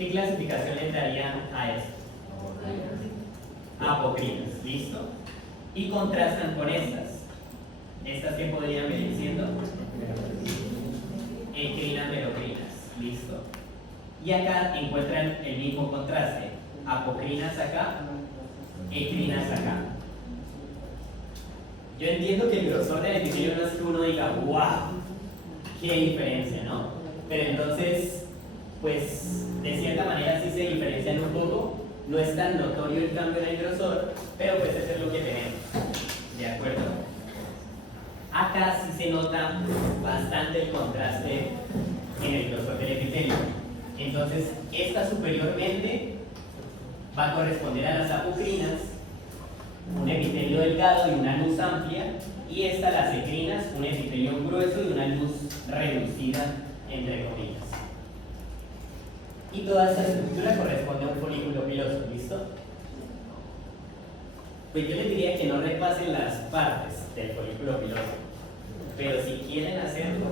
¿Qué clasificación le darían a esto? Apocrinas, ¿listo? Y contrastan con estas. ¿Estas qué podrían venir siendo? Ecrinas, merocrinas, ¿listo? Y acá encuentran el mismo contraste. Apocrinas acá, ecrinas acá. Yo entiendo que el grosor del epitelio no es que uno diga, ¡wow! ¡Qué diferencia!, ¿no? Pero entonces, pues, de cierta manera sí se diferencian un poco. No es tan notorio el cambio en el grosor, pero pues eso es lo que tenemos. ¿De acuerdo? Acá sí se nota bastante el contraste en el grosor del epitelio. Entonces, esta superiormente va a corresponder a las apocrinas, un epitelio delgado y una luz amplia, y esta, las ecrinas, un epitelio grueso y una luz reducida, entre comillas. Y toda esta estructura corresponde a un folículo piloso, ¿listo? Pues yo les diría que no repasen las partes del folículo piloso, pero si quieren hacerlo,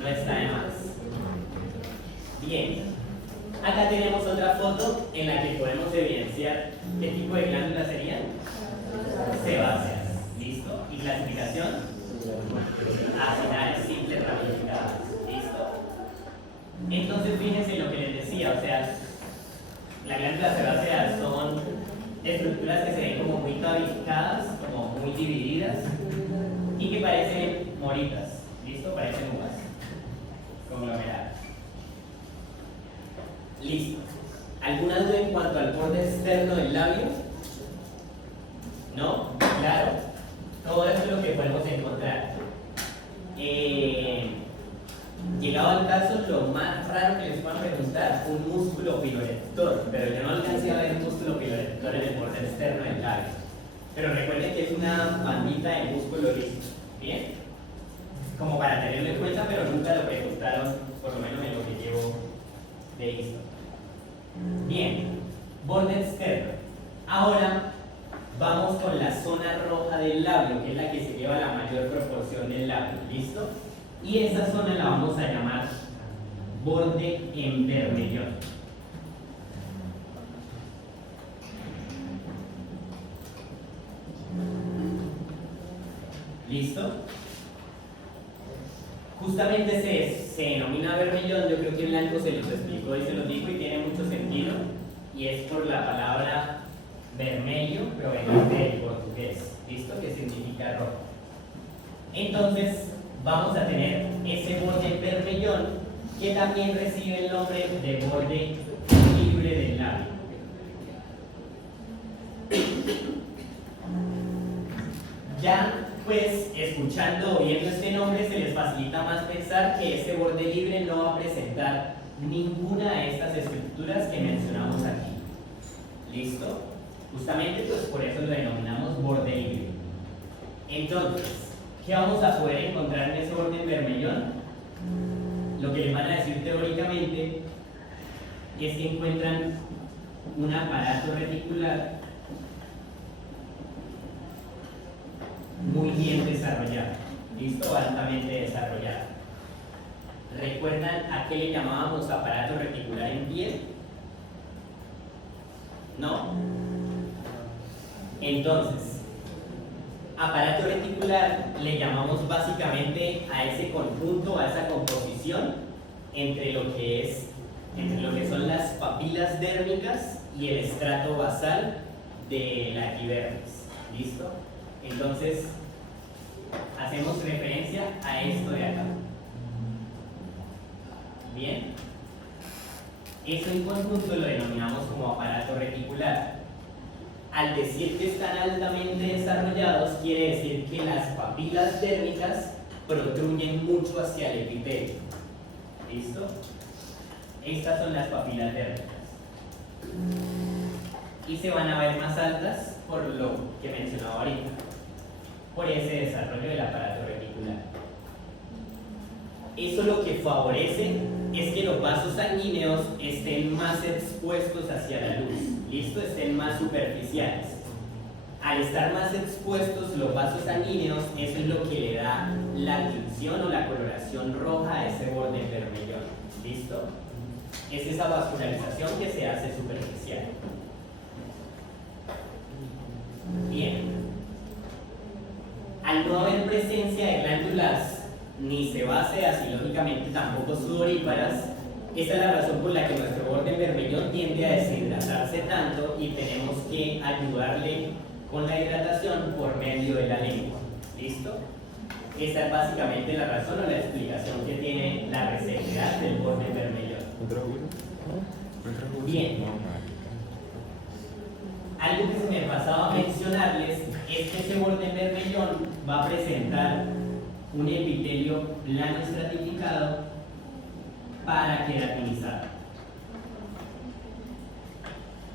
no está de más. Bien, acá tenemos otra foto en la que podemos evidenciar qué tipo de glándulas serían. Sebáceas, ¿listo? ¿Y clasificación? Acinales simples ramificadas, ¿listo? Entonces fíjense lo que les decía, o sea, las glándulas sebáceas son estructuras que se ven como muy clavificadas, como muy divididas y que parecen moritas, ¿listo? Parecen uvas conglomeradas. Listo. ¿Alguna duda en cuanto al borde externo del labio? ¿No? Claro. Todo eso es lo que podemos encontrar. Llegado al caso, lo más raro que les puedan preguntar, un músculo piloreceptor, pero yo no alcancé a ver un músculo piloreceptor en el borde externo del labio. Pero recuerden que es una bandita de músculo liso, ¿bien? Como para tenerlo en cuenta, pero nunca lo preguntaron, por lo menos en lo que llevo de esto. Bien, borde externo. Ahora vamos con la zona roja del labio, que es la que se lleva la mayor proporción del labio, ¿listo? Y esa zona la vamos a llamar borde en vermellón. ¿Listo? Justamente se denomina vermellón, yo creo que Blanco se los explicó y se los dijo y tiene mucho sentido, y es por la palabra vermelho proveniente del portugués, ¿listo? Que significa rojo. Entonces, vamos a tener ese borde vermellón que también recibe el nombre de borde libre del labio. Ya pues escuchando o viendo este nombre se les facilita más pensar que ese borde libre no va a presentar ninguna de estas estructuras que mencionamos aquí. ¿Listo? Justamente pues por eso lo denominamos borde libre. Entonces, ¿qué vamos a poder encontrar en ese borde vermellón? Lo que les van a decir teóricamente es que encuentran un aparato reticular muy bien desarrollado, ¿listo? Altamente desarrollado. ¿Recuerdan a qué le llamábamos aparato reticular en pie? ¿No? Entonces, aparato reticular le llamamos básicamente a ese conjunto, a esa composición entre lo que son las papilas dérmicas y el estrato basal de la epidermis. ¿Listo? Entonces, hacemos referencia a esto de acá. Bien. Eso en conjunto lo denominamos como aparato reticular. Al decir que están altamente desarrollados, quiere decir que las papilas dérmicas protruyen mucho hacia el epitelio. ¿Listo? Estas son las papilas dérmicas. Y se van a ver más altas por lo que mencionaba ahorita, por ese desarrollo del aparato reticular. Eso lo que favorece es que los vasos sanguíneos estén más expuestos hacia la luz, ¿listo? Estén más superficiales. Al estar más expuestos los vasos sanguíneos, eso es lo que le da la tinción o la coloración roja a ese borde vermellón, ¿listo? es esa vascularización que se hace superficial. Bien. Al no haber presencia de glándulas ni sebáceas y lógicamente tampoco sudoríparas, esa es la razón por la que nuestro borde bermellón tiende a deshidratarse tanto y tenemos que ayudarle con la hidratación por medio de la lengua. ¿Listo? Esa es básicamente la razón o la explicación que tiene la resequedad del borde bermellón. Bien. Algo que se me pasaba a mencionarles es que ese borde bermellón va a presentar un epitelio plano estratificado paraqueratinizado.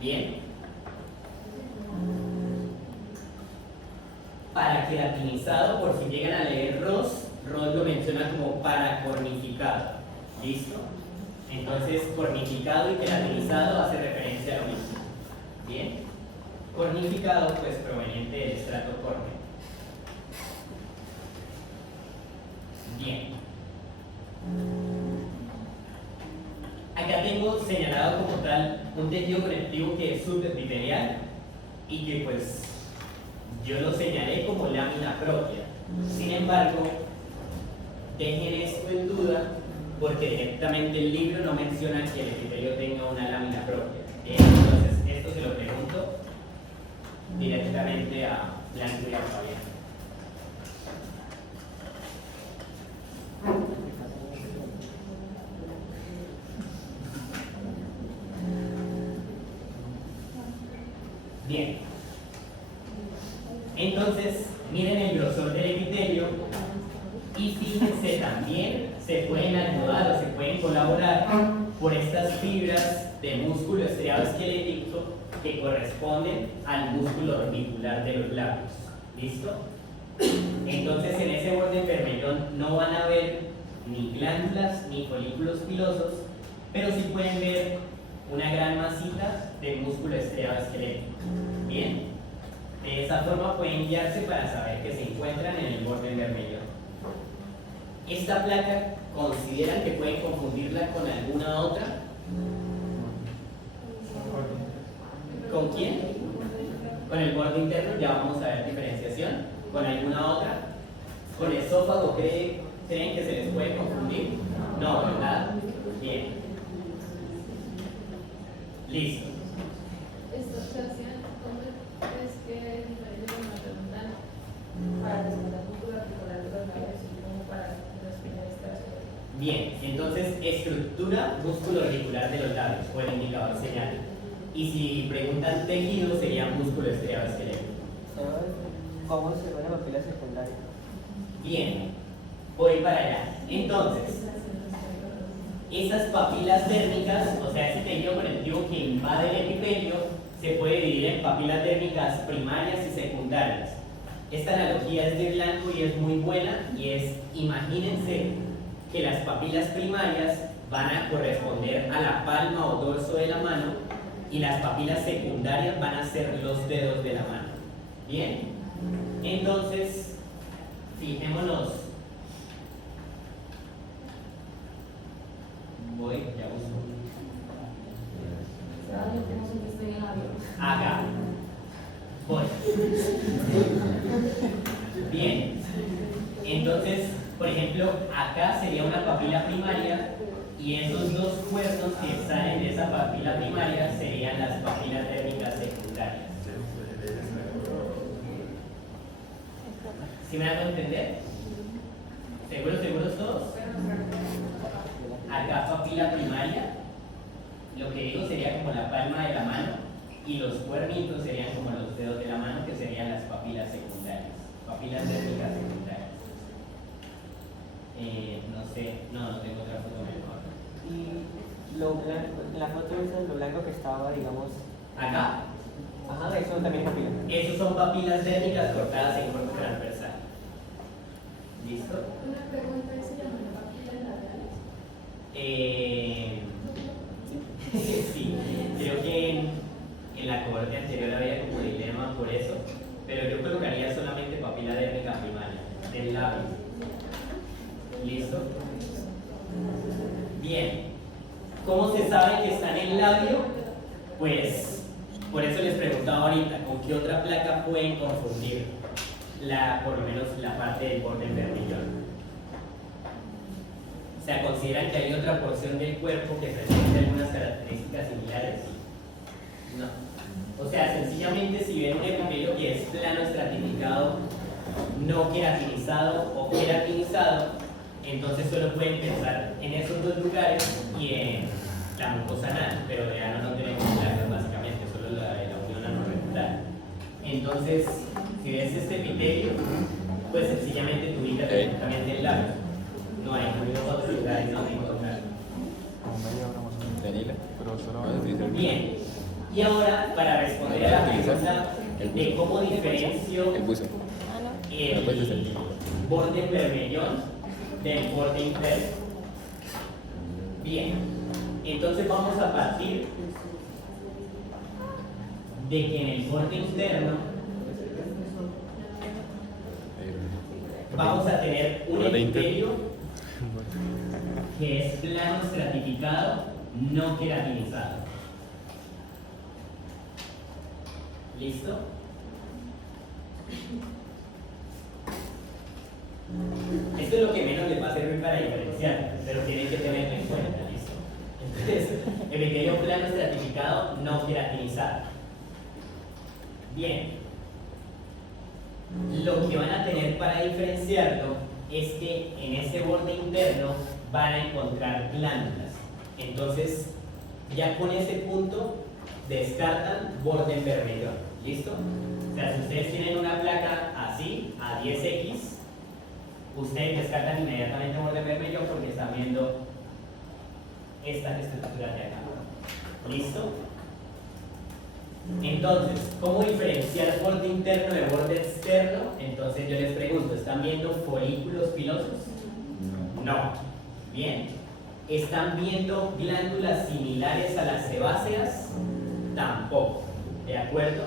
Bien. Paraqueratinizado, por si llegan a leer Ross lo menciona como paracornificado. ¿Listo? Entonces, cornificado y queratinizado hace referencia a lo mismo. Bien. Cornificado, pues proveniente del estrato córneo. Bien. Acá tengo señalado como tal un tejido conectivo que es subepitelial y que pues yo lo señalé como lámina propia. Sin embargo, dejen esto en duda porque directamente el libro no menciona que el epitelio tenga una lámina propia. Entonces, esto se lo pregunto directamente a Blanco y a Fabián. Bien. Entonces, miren el grosor del epitelio y fíjense también, se pueden ayudar o se pueden colaborar por estas fibras de músculo estriado esquelético que corresponden al músculo orbicular de los labios. ¿Listo? Entonces, en ese borde bermellón no van a ver ni glándulas ni folículos pilosos, pero sí pueden ver una gran masita de músculo estriado esquelético. Bien. De esa forma pueden guiarse para saber que se encuentran en el borde bermellón. Esta placa, ¿consideran que pueden confundirla con alguna otra? ¿Con quién? Con el borde interno, ya vamos a ver diferenciación. ¿Con alguna otra? ¿Con esófago creen que se les puede confundir? No, ¿verdad? Bien. Listo. Es que es diferente de una pregunta para desmontar músculo articular de los labios y como para respirar esta. Bien, entonces estructura músculo auricular de los labios o el indicador señal. Y si preguntan tejido sería músculo estriado esquelético. ¿Cómo se ve la papila secundaria? Bien, voy para allá. Entonces, esas papilas térmicas, o sea, ese tejido conectivo que invade el epitelio, se puede dividir en papilas térmicas primarias y secundarias. Esta analogía es de Blanco y es muy buena y es, imagínense que las papilas primarias van a corresponder a la palma o dorso de la mano y las papilas secundarias van a ser los dedos de la mano. Bien, entonces fijémonos. Voy, ya busco. Acá. Voy. Bien. Entonces, por ejemplo, acá sería una papila primaria y esos dos cuernos que salen de esa papila primaria serían las papilas térmicas secundarias. ¿Sí me hago entender? ¿Seguros todos? Acá papila primaria, lo que digo sería como la palma de la mano y los cuernitos serían como los dedos de la mano, que serían las papilas secundarias, papilas térmicas secundarias. No sé, no tengo otra foto mejor. Y lo blanco, la foto esa, lo blanco que estaba, digamos, Acá, ajá, eso también es papila. esos son papilas térmicas cortadas en corte transversal. ¿Listo? Una pregunta, ¿se llaman papilas laterales? Sí, creo que en la cohorte anterior había como dilema por eso, pero yo colocaría solamente papila térmica primaria del labio. ¿Listo? Bien. ¿Cómo se sabe que está en el labio? Pues por eso les preguntaba ahorita, ¿con qué otra placa pueden confundir por lo menos la parte del borde vermellón? O sea, ¿consideran que hay otra porción del cuerpo que presente algunas características similares? No. O sea, sencillamente si ven un epitelio que es plano estratificado, no queratinizado o queratinizado, entonces solo pueden pensar en esos dos lugares y en la mucosa anal, pero de ano no tenemos placas básicamente, solo la de la unión anorrecular. Entonces, si ves este epitelio, pues sencillamente tú ubicas perfectamente el labio. No hay otros lugares donde encontrar. Bien, y ahora para responder a la pregunta de cómo diferencio el borde vermellón del borde interno. Bien, entonces vamos a partir de que en el borde interno vamos a tener un epitelio que es plano estratificado, no queratinizado. ¿Listo? Esto es lo que menos les va a servir para diferenciar, pero tienen que tenerlo en cuenta, ¿listo? Entonces, epitelio plano estratificado, no queratinizado. Bien. Lo que van a tener para diferenciarlo es que en ese borde interno van a encontrar glándulas. Entonces, ya con ese punto descartan borde en vermellón. ¿Listo? O sea, si ustedes tienen una placa así, a 10X, ustedes descartan inmediatamente borde en vermellón porque están viendo estas estructuras de acá. ¿Listo? Entonces, ¿cómo diferenciar borde interno de borde externo? Entonces yo les pregunto, ¿están viendo folículos pilosos? No. Bien. ¿Están viendo glándulas similares a las sebáceas? Tampoco. ¿De acuerdo?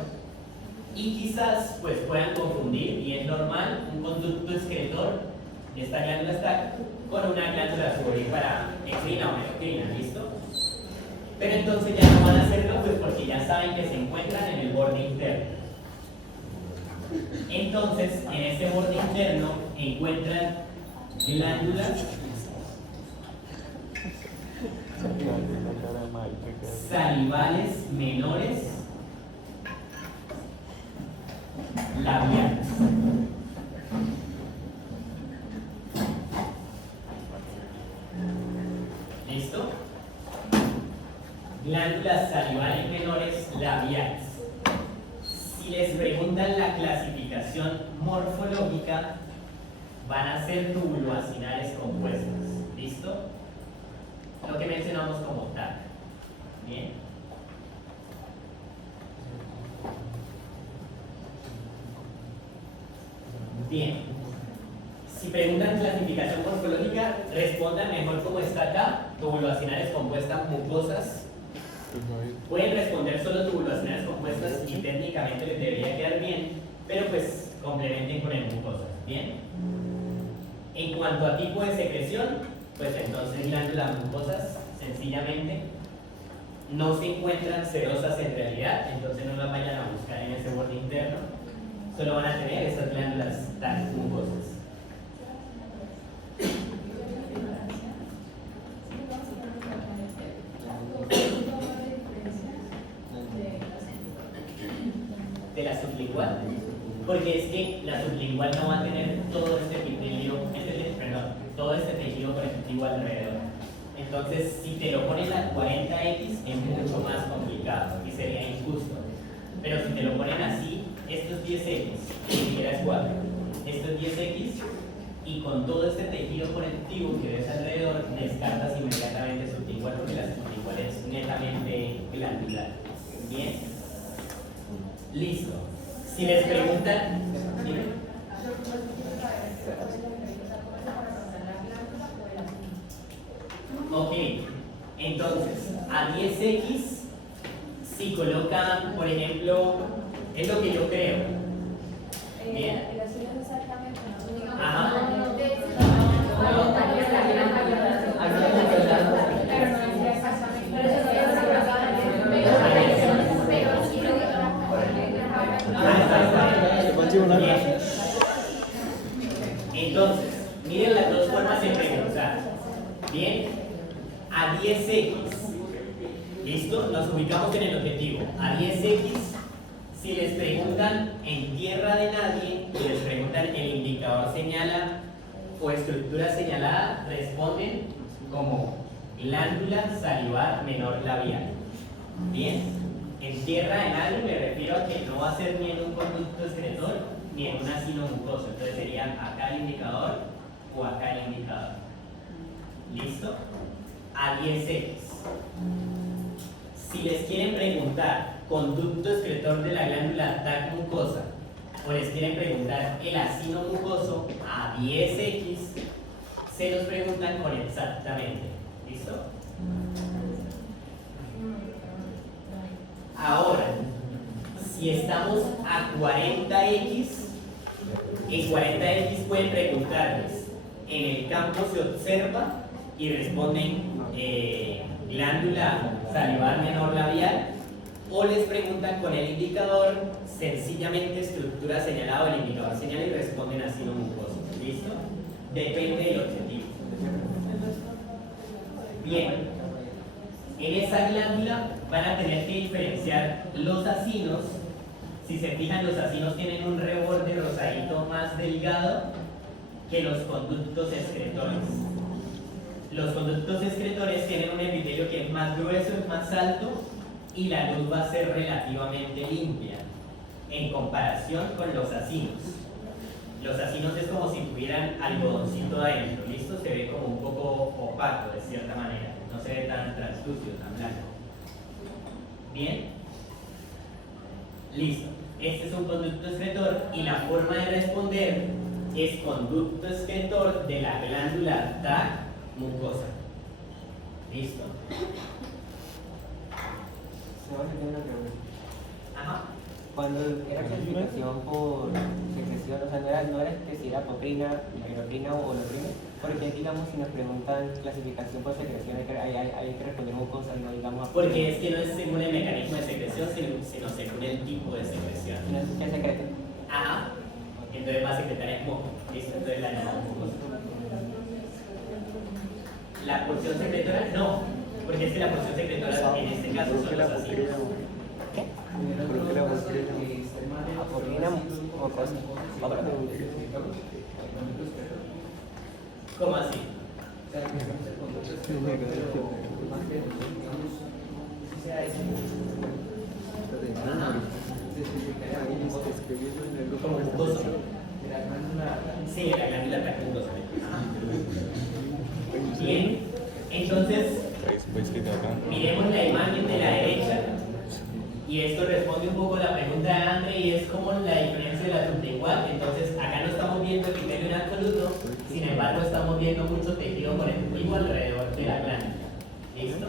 Y quizás pues puedan confundir, y es normal, un conducto excretor, esta glándula está con una glándula sudorípara endocrina o mesocrina, ¿listo? Pero entonces ya no van a hacerlo pues porque ya saben que se encuentran en el borde interno. Entonces, en este borde interno encuentran glándulas salivales menores labiales. ¿Listo? Glándulas salivales menores labiales. Si les preguntan la clasificación morfológica, van a ser tubuloacinales compuestas. ¿Listo? Lo que mencionamos como TAC. Bien. Bien. Si preguntan clasificación morfológica, respondan mejor como está acá. Tubuloacinales compuestas mucosas. Pueden responder solo tubuloacinales compuestas y técnicamente les debería quedar bien, pero pues complementen con el mucosas. Bien. En cuanto a tipo de secreción, pues entonces glándulas mucosas sencillamente no se encuentran serosas en realidad, entonces no las vayan a buscar en ese borde interno, solo van a tener esas glándulas tan mucosas. De la sublingual, porque es que la sublingual no va a tener todo este epitelio, todo este tejido conectivo alrededor. Entonces, si te lo ponen a 40X es mucho más complicado y sería injusto. Pero si te lo ponen así, estos 10X, ni siquiera es 4, estos 10X y con todo este tejido conectivo que ves alrededor, descartas inmediatamente sublingual porque la sublingual es netamente glandular. Bien. Listo. Si les preguntan, dime. Ok, entonces a 10X si colocan, por ejemplo, es lo que yo creo. Bien. Ajá. a 10x. ¿Listo? Nos ubicamos en el objetivo. A 10x, si les preguntan en tierra de nadie y les preguntan el indicador señala o estructura señalada, responden como glándula salivar menor labial. Bien, en tierra de nadie me refiero a que no va a ser ni en un conducto excretor ni en un asino mucoso. Entonces sería acá el indicador o acá el indicador. ¿Listo? A 10x. Si les quieren preguntar conducto excretor de la glándula TAC mucosa o les quieren preguntar el asino mucoso a 10x, se los preguntan con exactamente. ¿Listo? Ahora, si estamos a 40x, en 40x pueden preguntarles, en el campo se observa y responden glándula salivar menor labial, o les preguntan con el indicador sencillamente estructura señalada o el indicador señala y responden asino mucoso. ¿Listo? Depende del objetivo. Bien, en esa glándula van a tener que diferenciar los acinos. Si se fijan, los acinos tienen un reborde rosadito más delgado que los conductos excretores. Los conductos excretores tienen un epitelio que es más grueso, es más alto y la luz va a ser relativamente limpia en comparación con los acinos. Los acinos es como si tuvieran algodoncito adentro, ¿listo? Se ve como un poco opaco de cierta manera, no se ve tan translúcido, tan blanco. Bien, listo. Este es un conducto excretor y la forma de responder es conducto excretor de la glándula TAC mucosa. ¿Listo? Ajá. Cuando era clasificación por secreción, o sea, no era que si era apocrina, endocrina o olocrina, porque digamos si nos preguntan clasificación por secreción hay que responder mucosa, no digamos apocrina. Porque es que no es según el mecanismo de secreción, sino según el tipo de secreción. No es que secreta. Ajá. Entonces va a secretar el moco. ¿Listo? Entonces la llamamos mucosa. La porción secretora no, porque es que la porción secretora en este caso son los acinos. ¿Qué? Apocrina mucosa. Otra pregunta. ¿Cómo así? Ajá. Como mucoso. Sí, la glándula TAC mucosa. Bien, entonces miremos la imagen de la derecha y esto responde un poco a la pregunta de André y es como la diferencia de la sublingual. Entonces acá no estamos viendo epitelio en absoluto, sin embargo estamos viendo mucho tejido conectivo alrededor de la glándula. ¿Listo?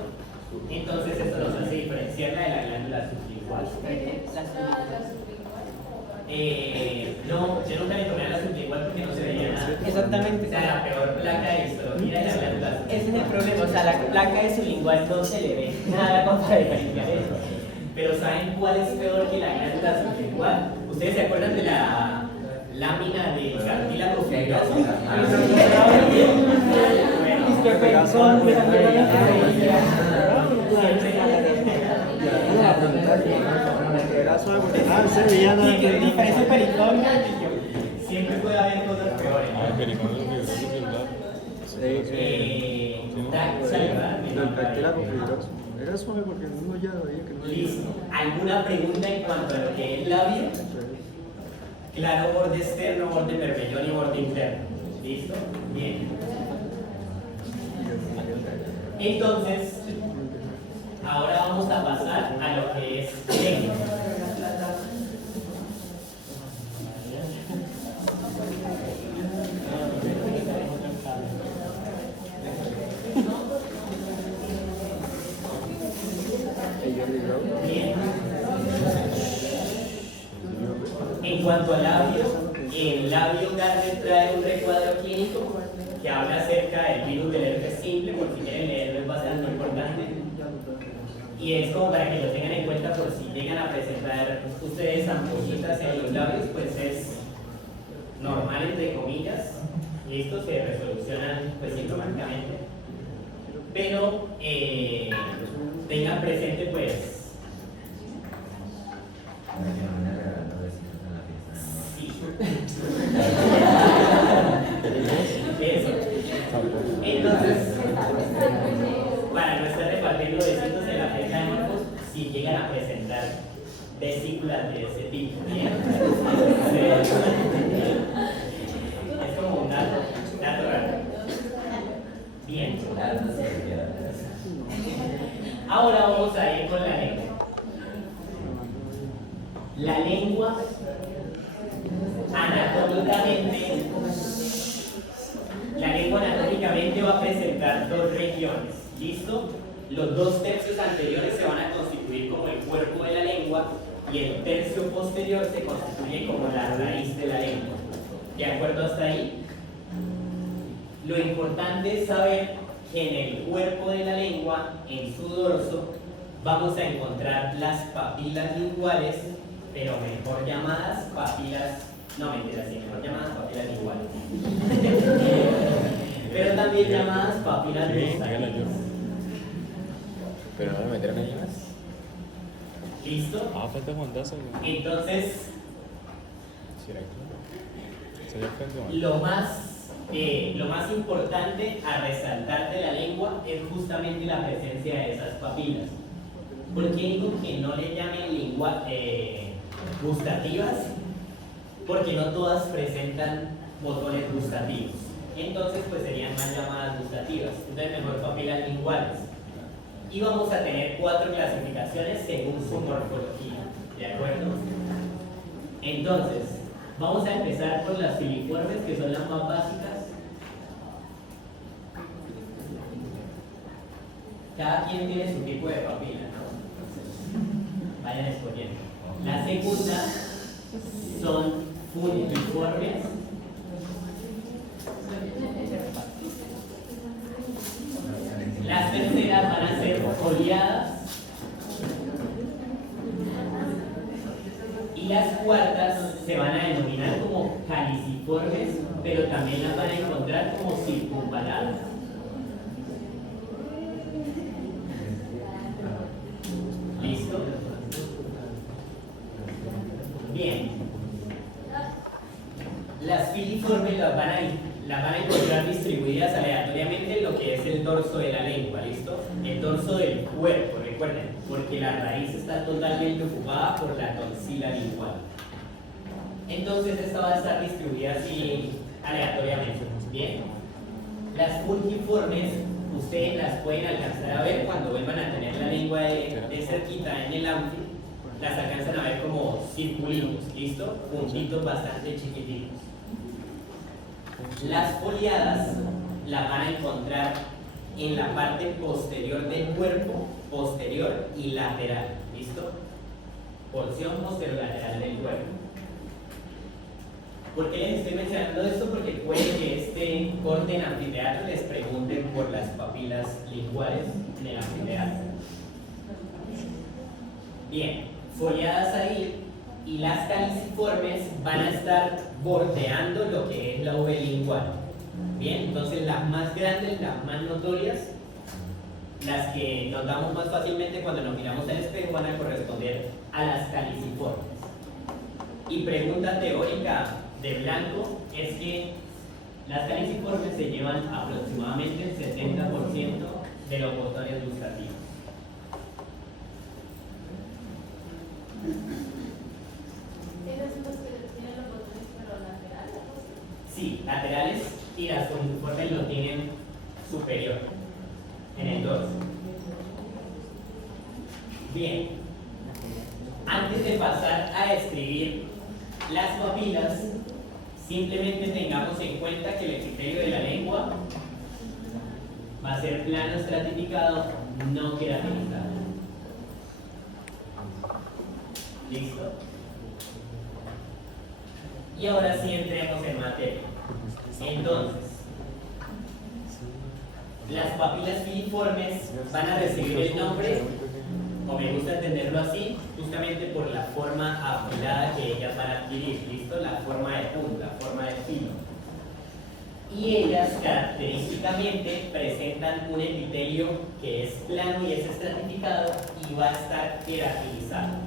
Entonces esto nos hace diferenciarla de la glándula sublingual. No, yo nunca le tomé a la sublingual porque no se veía nada. Exactamente. O sea, la peor placa de histología de la glándula sublingual. Ese es el problema, o sea, la placa de sublingual no se le ve nada como para diferenciar eso. Pero ¿saben cuál es peor que la glándula sublingual? ¿Ustedes se acuerdan de la lámina de cartílago fibroso? Siempre puede haber cosas peores. Era suave porque uno ya veía que no había. Listo. ¿Alguna pregunta en cuanto a lo que es labio? Claro, borde externo, borde bermellón y borde interno. ¿Listo? Bien. Entonces, ahora vamos a pasar a lo que es técnica. Bien. En cuanto al labio, el labio Gardner trae un recuadro clínico que habla acerca del virus del herpes simple, por si quieren leerlo es bastante importante. Y es como para que lo tengan en cuenta por si llegan a presentar ustedes ampollitas en los labios, pues es normal entre comillas. Listo, se resolucionan pues sintomáticamente. pero tengan presente pues, sí, eso. Entonces, para no estar repartiendo besitos en la fecha de muertos, si llegan a presentar vesículas de ese tipo, ¿bien? Es como un dato raro. Bien. Ahora vamos a ir con la lengua. La lengua, anatómicamente va a presentar dos regiones. ¿Listo? Los 2 tercios anteriores se van a constituir como el cuerpo de la lengua y el tercio posterior se constituye como la raíz de la lengua. ¿De acuerdo hasta ahí? Lo importante es saber que en el cuerpo de la lengua, en su dorso, vamos a encontrar las papilas linguales, pero mejor llamadas papilas, no mentiras, sí, mejor llamadas papilas linguales. Pero también llamadas papilas gustativas. Pero no me metieron ahí más. ¿Listo? Falta Juandazo. Entonces, ¿Será que sería el frente? lo más importante a resaltar de la lengua es justamente la presencia de esas papilas. ¿Por qué digo que no le llamen gustativas? Porque no todas presentan botones gustativos. Entonces, pues serían más llamadas gustativas. Entonces, mejor papilas linguales. Y vamos a tener 4 clasificaciones según su morfología. ¿De acuerdo? Entonces, vamos a empezar por las filiformes, que son las más básicas. Cada quien tiene su tipo de papila, ¿no? Vayan escogiendo. La segunda son fungiformes. Las terceras van a ser foliadas. Y las cuartas se van a denominar como caliciformes, pero también las van a encontrar como circunvaladas. ¿Listo? Bien. Las filiformes las van a encontrar distribuidas aleatoriamente en lo que es el dorso de la lengua, ¿listo? El dorso del cuerpo, recuerden, porque la raíz está totalmente ocupada por la tonsila lingual. Entonces esta va a estar distribuida así aleatoriamente, ¿bien? Las fungiformes, ustedes las pueden alcanzar a ver cuando vuelvan a tener la lengua de cerquita en el ampli, las alcanzan a ver como circulitos, ¿listo? Puntitos bastante chiquititos. Las foliadas las van a encontrar en la parte posterior del cuerpo, posterior y lateral, ¿listo? Porción posterior-lateral del cuerpo. ¿Por qué les estoy mencionando esto? Porque puede que este corte en anfiteatro les pregunten por las papilas linguales en el anfiteatro. Bien, foliadas ahí, y las caliciformes van a estar bordeando lo que es la V lingual. Bien, entonces las más grandes, las más notorias, las que notamos más fácilmente cuando nos miramos al espejo, van a corresponder a las caliciformes. Y pregunta teórica de Blanco es que las caliciformes se llevan aproximadamente el 70% de los botones gustativos. Sí, laterales, y las fungiformes lo tienen superior en el dorso. Bien, antes de pasar a escribir las papilas, simplemente tengamos en cuenta que el epitelio de la lengua va a ser plano estratificado, no queratinizado. ¿Listo? Y ahora sí entremos en materia. Entonces, las papilas filiformes van a recibir el nombre, o me gusta entenderlo así, justamente por la forma afilada que ellas van a adquirir, ¿listo? La forma de punta, forma de filo. y ellas característicamente presentan un epitelio que es plano y es estratificado y va a estar queratinizado.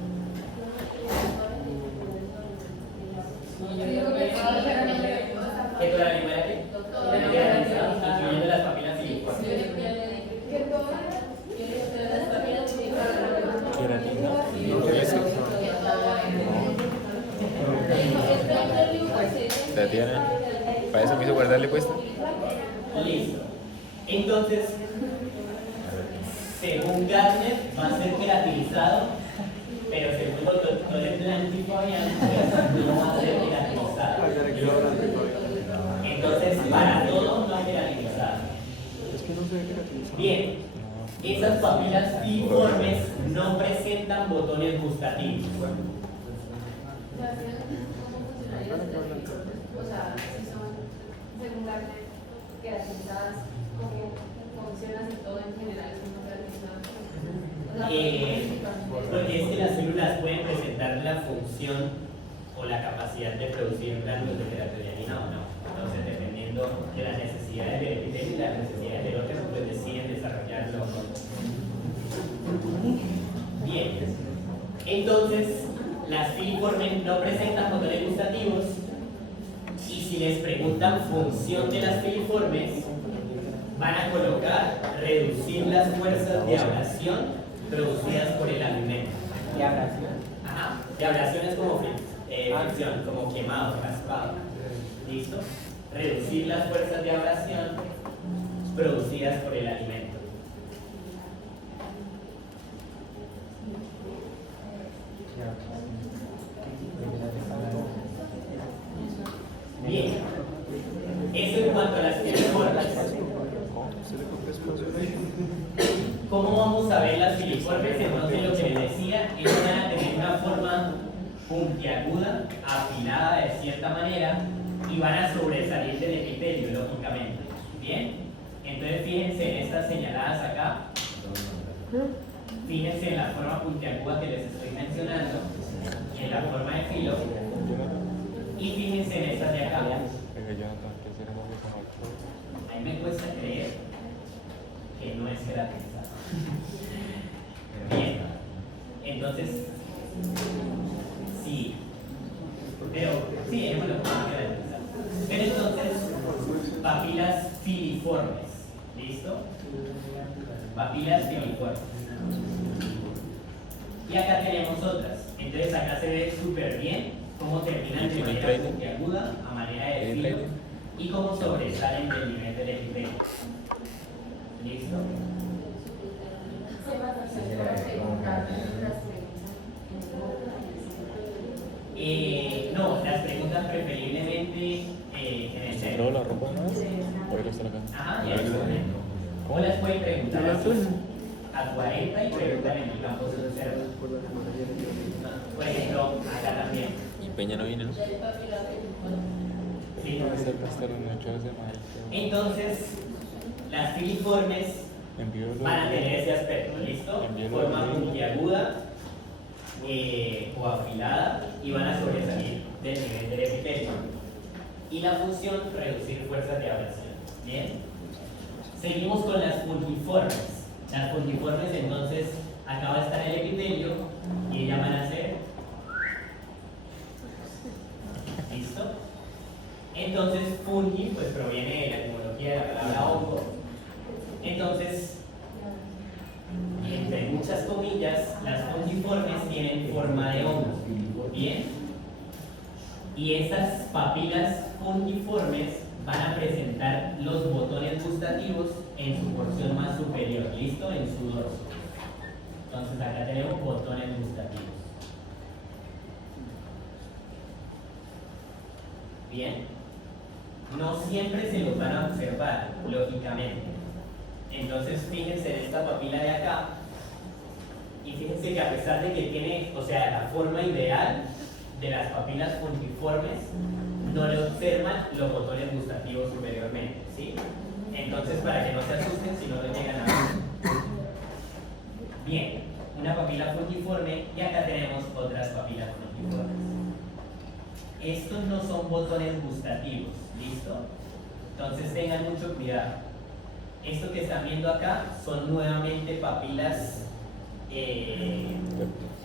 ¿Qué toda la lengua era qué? Queratinizado, incluyendo las papilas filiformes. Queratina. ¿Lo que es? Tatiana, para eso me hizo guardarle puesto. Listo. Entonces, según Gardner, va a ser queratinizado, pero según los doctores Blanco y Fabián, pues, no va a ser queratinizado. Entonces, para todo no queratinizado. Es que no se ve queratinizado. Bien, esas papilas filiformes no presentan botones gustativos. O sea, si son, según Gardner, queratinizadas, ¿cómo funcionan y todo en general son no queratinizadas? Porque es que las células pueden presentar la función o la capacidad de producir gránulos de queratina o no. Entonces, dependiendo de las necesidades del epitelio y las necesidades del órgano, pues deciden desarrollarlo o no. Bien, entonces las filiformes no presentan botones gustativos y si les preguntan función de las filiformes, van a colocar reducir las fuerzas de ablación producidas por el alimento. ¿Y abrasión? Ajá, de ablación es como fricción, como quemado, raspado. ¿Listo? Reducir las fuerzas de ablación producidas por el alimento. Bien, eso en cuanto a las filiformes. ¿Cómo vamos a ver las filiformes? Entonces lo que les decía es que van a tener una forma puntiaguda, afilada de cierta manera y van a sobresalir del epitelio, lógicamente. Bien, entonces fíjense en estas señaladas acá. Fíjense en la forma puntiaguda que les estoy mencionando, en la forma de filo. Y fíjense en estas de acá. A mí me cuesta creer que no es queratinizado. Bien, entonces, sí, pero sí, dejémoslo como queratinizado. Pero entonces, papilas filiformes, ¿listo? Papilas filiformes. Y acá tenemos otras. Entonces acá se ve súper bien cómo terminan de manera puntiaguda a manera de filo y cómo sobresalen del nivel del epitelio. ¿Listo? No, las preguntas preferiblemente en el ¿Se centro. probó la ropa más? ¿O él está acá? Ajá, y eso también. O las pueden preguntar así, a 40 y preguntar en el campo de observa. Por ejemplo, acá también. Y Peña no viene, ¿no? ¿Sí? Se prestaron 8 horas de maíz. Entonces, las filiformes van a tener ese aspecto, ¿listo? Forma puntiaguda o afilada y van a sobresalir del nivel del epitelio. Y la función, reducir fuerzas de ablación. ¿Bien? Seguimos con las puntiformes. Las puntiformes, entonces, acá va a estar el epitelio y ellas van a ser. ¿Listo? Entonces, fungi, pues proviene de la etimología de la palabra hongo. Entonces, entre muchas comillas, las fungiformes tienen forma de hongo. ¿Bien? Y estas papilas fungiformes van a presentar los botones gustativos en su porción más superior, ¿listo? En su dorso. Entonces acá tenemos botones gustativos. Bien. No siempre se los van a observar, lógicamente. Entonces fíjense en esta papila de acá. Y fíjense que a pesar de que tiene, o sea, la forma ideal de las papilas fungiformes, no le observan los botones gustativos superiormente, ¿sí? Entonces, para que no se asusten si no lo llegan a ver. Bien, una papila fungiforme y acá tenemos otras papilas fungiformes. Estos no son botones gustativos, ¿listo? Entonces tengan mucho cuidado. Esto que están viendo acá son nuevamente papilas, en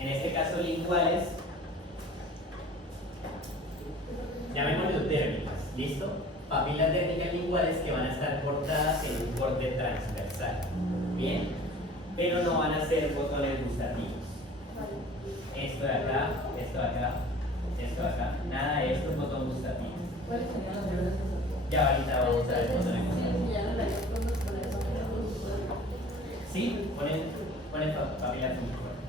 este caso linguales, llamémoslo térmicas, ¿listo? Papilas térmicas linguales que van a estar cortadas en un corte transversal, ¿bien? Pero no van a ser botones gustativos. Esto de acá, esto de acá, esto de acá, nada de esto es botón gustativo. ¿Cuáles serían los deberes de eso? Ya ahorita vamos a ver botones gustativos. Sí, ya no daría fondos por eso. Sí, ponen papilas uniformes.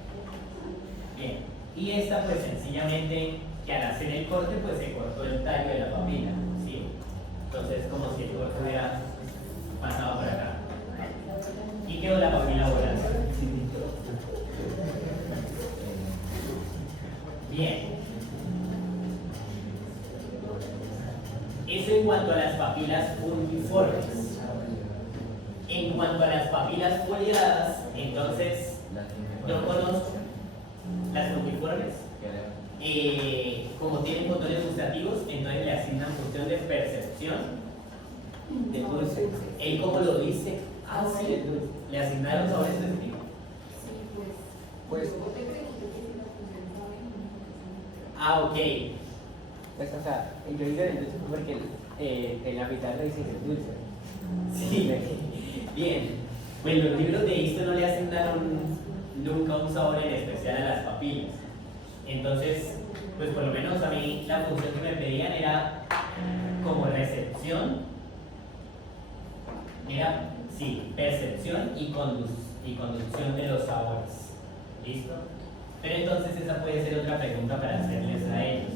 Bien, y esta pues sencillamente que al hacer el corte pues se cortó el tallo de la papila, ¿sí? Entonces como si el corte hubiera pasado por acá. Y quedó la papila volando. Bien. Eso en cuanto a las papilas uniformes. En cuanto a las papilas foliadas, entonces yo conozco las uniformes. Como tienen botones gustativos, entonces le asignan función de percepción De dulce. ¿Él cómo lo dice? Ah, sí. ¿Le asignaron sabor específico? Pues, Ah, ok. pues, o sea, yo hice el dulce porque en la mitad lo hice el dulce. Sí. Bien. Pues los libros de esto no le asignaron nunca un sabor en especial a las papilas. Entonces, pues por lo menos a mí la función que me pedían era como recepción, era, sí, percepción y conducción de los sabores. ¿Listo? Pero entonces esa puede ser otra pregunta para hacerles a ellos.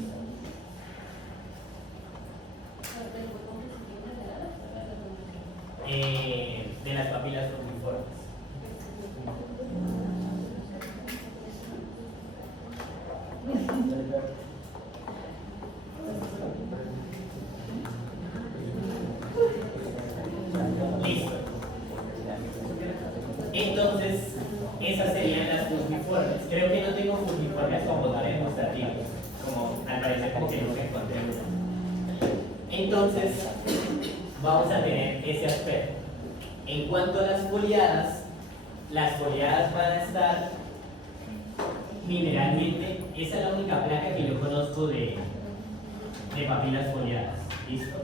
De las papilas uniformes. Listo. Entonces, esas serían las fusiformes. Creo que no tengo fusiformes con botones gustativos, como al parecer como que no se encontré. Entonces, vamos a tener ese aspecto. En cuanto a las foliadas van a estar mineralmente, esa es la única placa que yo conozco de papilas foliadas. ¿Listo?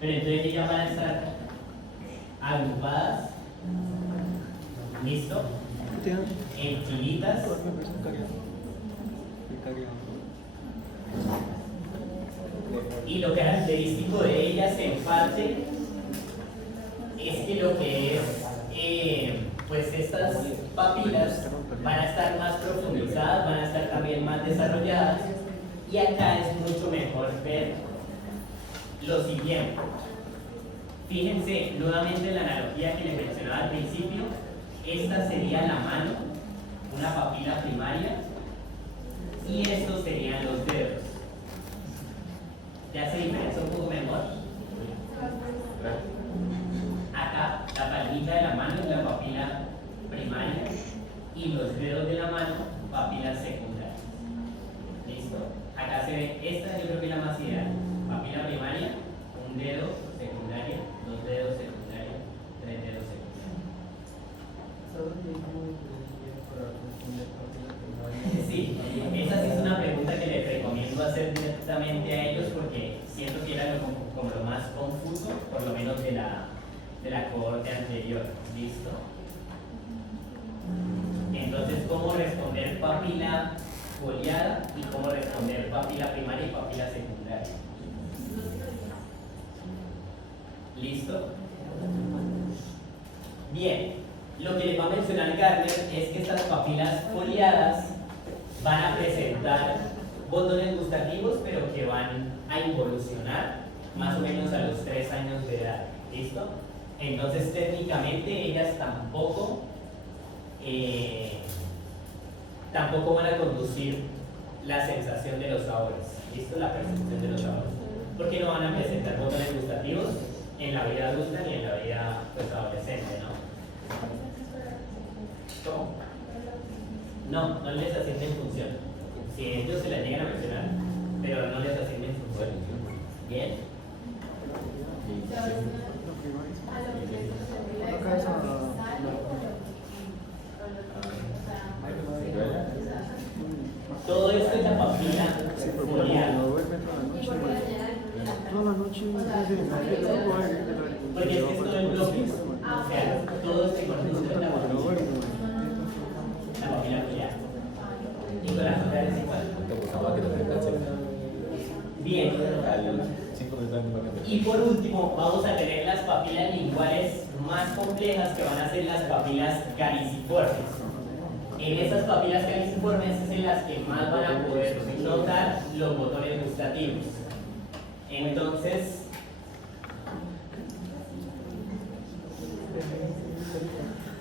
Pero entonces ellas van a estar agrupadas, ¿listo? En filitas. Y lo característico de ellas en parte es que lo que es, pues estas papilas van a estar más profundizadas, van a estar también más desarrolladas, y acá es mucho mejor ver lo siguiente. Fíjense nuevamente en la analogía que les mencionaba al principio. Esta sería la mano, una papila primaria, y estos serían los dedos. ¿Ya se diferencia un poco mejor? Acá, la palmita de la mano es la papila primaria y los dedos de la mano, papilas secundarias. ¿Listo? Acá se ve, esta yo creo que es la más ideal. Papila primaria, un dedo secundaria, dos dedos secundarios, tres dedos secundarios. Sí, esa sí es una pregunta que les recomiendo hacer directamente a ellos porque siento que era como lo más confuso, por lo menos de la cohorte anterior. ¿Listo? Entonces, ¿cómo responder papila foliada y cómo responder papila primaria y papila secundaria? ¿Listo? Bien, lo que les va a mencionar Gardner es que estas papilas foliadas van a presentar botones gustativos, pero que van a involucionar más o menos a los 3 años de edad. ¿Listo? Entonces, técnicamente, ellas tampoco van a conducir la sensación de los sabores. ¿Listo? La percepción de los sabores. Porque no van a presentar botones gustativos en la vida adulta ni en la vida pues, adolescente, ¿no? ¿Cómo? No les asignen función. Si ellos se la llegan a mencionar, pero no les asignen función. ¿Bien? Acá esa... Todo esto es la papila Sí, pero foliar. cuando duerme toda la noche, toda la noche, Porque es que es todo en bloques. O sea, todo este conjunto es la papila. La papila foliar. Y con las otras es igual. Bien. Y por último, vamos a tener las papilas linguales más complejas, que van a ser las papilas caliciformes. En esas papilas caliciformes es en las que más van a poder notar los botones gustativos. Entonces,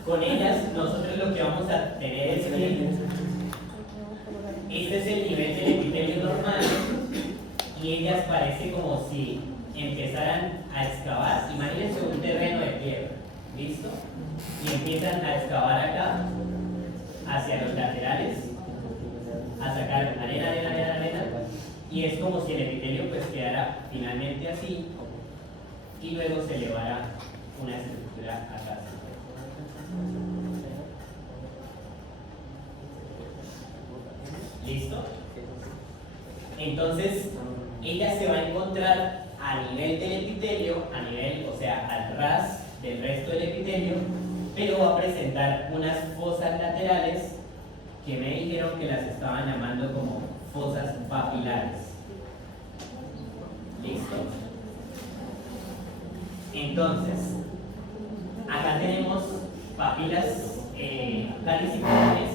con ellas nosotros lo que vamos a tener es que este es el nivel del epitelio normal y ellas parece como si empezaran a excavar. Imagínense un terreno de tierra, ¿listo? Y empiezan a excavar acá hacia los laterales, a sacar arena, arena, arena, arena, y es como si el epitelio pues quedara finalmente así y luego se elevara una estructura acá. ¿Listo? Entonces, ella se va a encontrar a nivel del epitelio, a nivel, o sea, al ras del resto del epitelio, pero va a presentar unas fosas laterales que me dijeron que las estaban llamando como fosas papilares. ¿Listo? Entonces, acá tenemos papilas caliciformes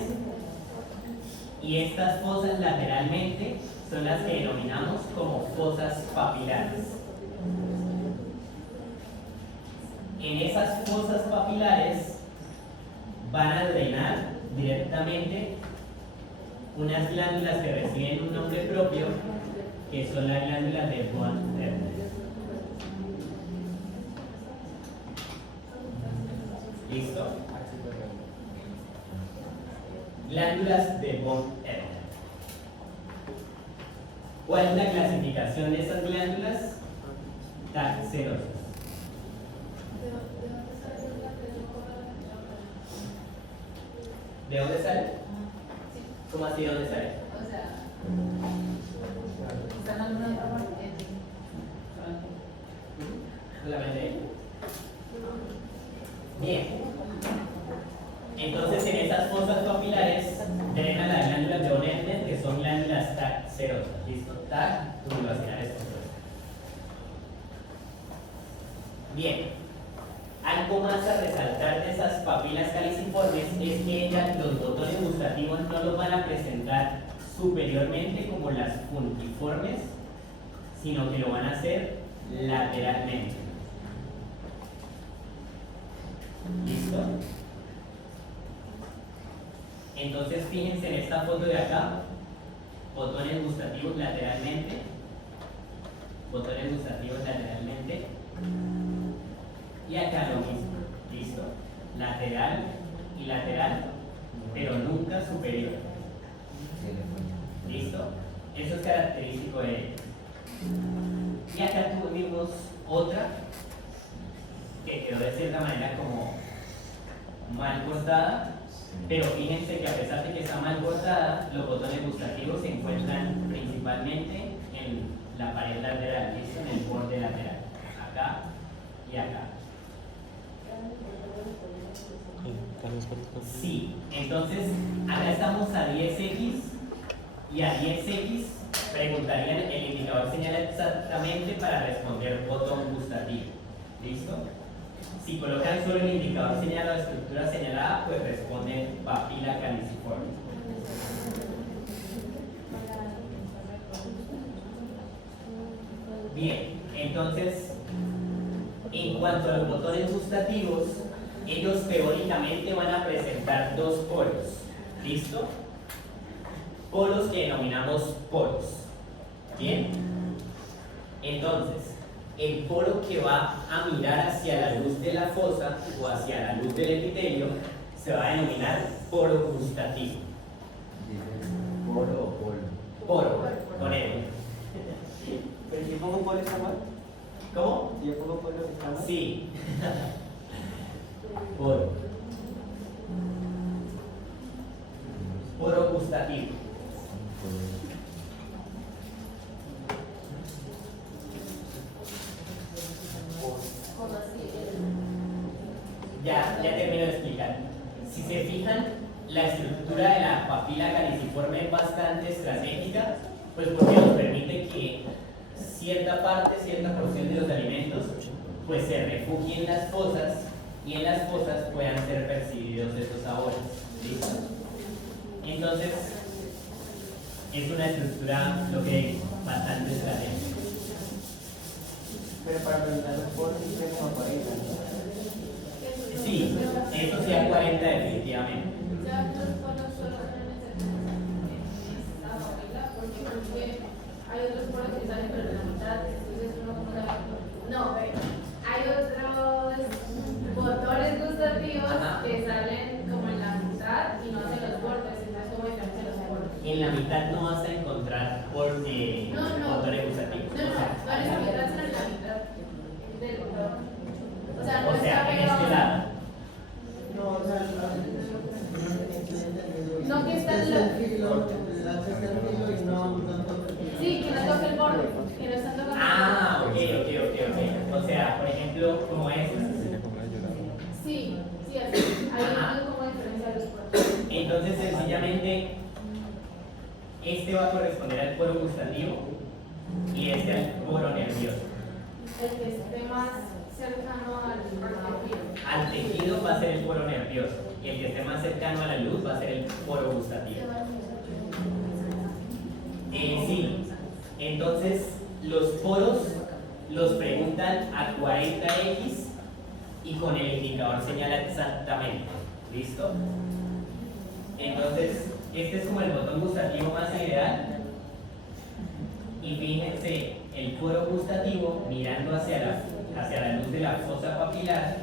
y estas fosas lateralmente son las que denominamos como fosas papilares. En esas fosas papilares van a drenar directamente unas glándulas que reciben un nombre propio, que son las glándulas de von Erner. ¿Listo? Glándulas de von Erner. ¿Cuál es la clasificación de esas glándulas? TAC serosas. ¿De dónde sale? ¿Cómo así de dónde sale? O sea, están alguna otra parte. ¿Solamente ahí? Bien. Entonces, en esas fosas papilares drenan las glándulas de von Erner, que son glándulas TAC serosas. ¿Listo? TAC, tubulacionales compuestas. Bien. Algo más a resaltar de esas papilas caliciformes es que ellas, los botones gustativos, no los van a presentar superiormente como las fungiformes, sino que lo van a hacer lateralmente. ¿Listo? Entonces fíjense en esta foto de acá, botones gustativos lateralmente, botones gustativos lateralmente, y acá lo mismo, ¿listo? Lateral y lateral, pero nunca superior. ¿Listo? Eso es característico de ellos. Y acá tuvimos otra que quedó de cierta manera como mal cortada, pero fíjense que a pesar de que está mal cortada, los botones gustativos se encuentran principalmente en la pared lateral, ¿listo? En el borde lateral, acá y acá. Sí, entonces acá estamos a 10x y a 10x preguntarían el indicador señala exactamente para responder botón gustativo. ¿Listo? Si colocan solo el indicador señalado, estructura señalada, pues responden papila caliciforme. Bien, entonces, en cuanto a los botones gustativos, ellos teóricamente van a presentar dos polos. ¿Listo? Polos que denominamos polos. Bien. Entonces, el polo que va a mirar hacia la luz de la fosa o hacia la luz del epitelio se va a denominar polo gustativo. ¿Polo o polo? Polo, con él. ¿Pero si pongo polo está mal? ¿Cómo? Si yo pongo poro estamos. Sí. Poro. Poro gustativo. Como así, Ya termino de explicar. Si se fijan, la estructura de la papila caliciforme es bastante estratégica, pues porque nos permite que cierta parte, cierta porción de los alimentos, pues se refugie en las fosas y en las fosas puedan ser percibidos esos sabores. ¿Listo? Entonces, es una estructura, lo que es bastante estratégica. Pero para preguntar los poros siempre como 40, ¿no? Sí, eso sí a 40 definitivamente. ya los poros solo son en esta papila, porque hay otros poros que salen pero en la mitad, entonces uno como no, hay otros botones gustativos Ajá. que salen como en la mitad y no hacen los bordes, entonces como diferencia los poros. En la mitad no vas a encontrar botones gustativos. No, en esa mitad, sino en la mitad del botón. O sea, no O está sea, en pegado. este lado. No que está en sí, que no toque el borde, que no están tocando. Ah, ok. O sea, por ejemplo, como es. Sí, así. Ahí Ajá. no como diferencia de los poros. Entonces, sencillamente, este va a corresponder al poro gustativo y este al poro nervioso. El que esté más cercano al tejido. Al tejido va a ser el poro nervioso y el que esté más cercano a la luz va a ser el poro gustativo. Sí, entonces los poros los preguntan a 40x y con el indicador señala exactamente. ¿Listo? Entonces, este es como el botón gustativo más ideal. Y fíjense, el poro gustativo mirando hacia la luz de la fosa papilar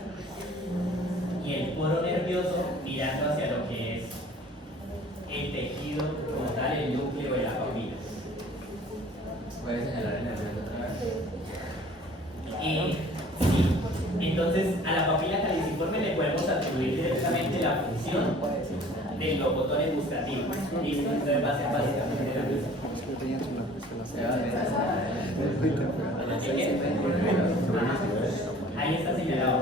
y el poro nervioso mirando hacia lo que es el tejido como tal, el núcleo de la papila. ¿Puedes señalar el nervioso otra vez? Sí, entonces a la papila caliciforme le podemos atribuir directamente la función de los botones gustativos. ¿Listo? Entonces va a ser básicamente la misma. Ahí está señalado.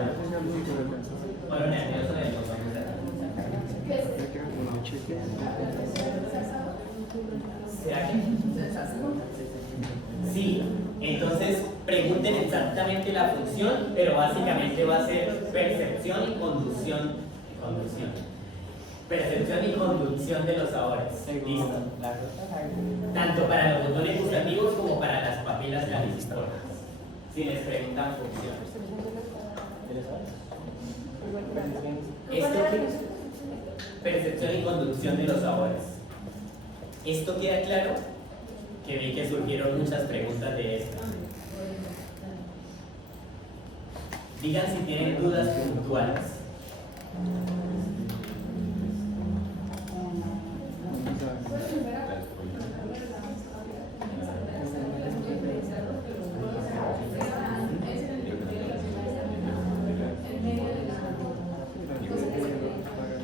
Poro nervioso del botón gustativo. ¿Será que? Sí, entonces pregunten exactamente la función, pero básicamente va a ser percepción y conducción. Percepción y conducción de los sabores. ¿Listo? Tanto para los botones gustativos como para las papilas caliciformes. Si les preguntan función. Esto percepción y conducción de los sabores. ¿Esto queda claro? Que vi que surgieron muchas preguntas de esto. Digan si tienen dudas puntuales.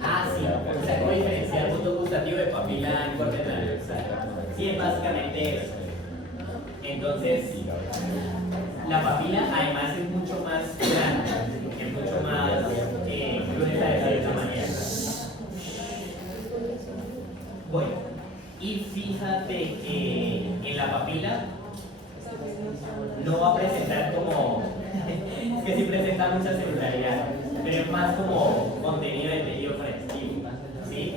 Ah, sí, o sea, ¿cómo diferenciar botón gustativo de papila en corte transversal? Sí, es básicamente eso. Entonces, la papila además es mucho más grande, es mucho más gruesa de cierta manera. Bueno, y fíjate que en la papila no va a presentar como, es que sí presenta mucha celularidad, pero es más como contenido de tejido conectivo, ¿sí?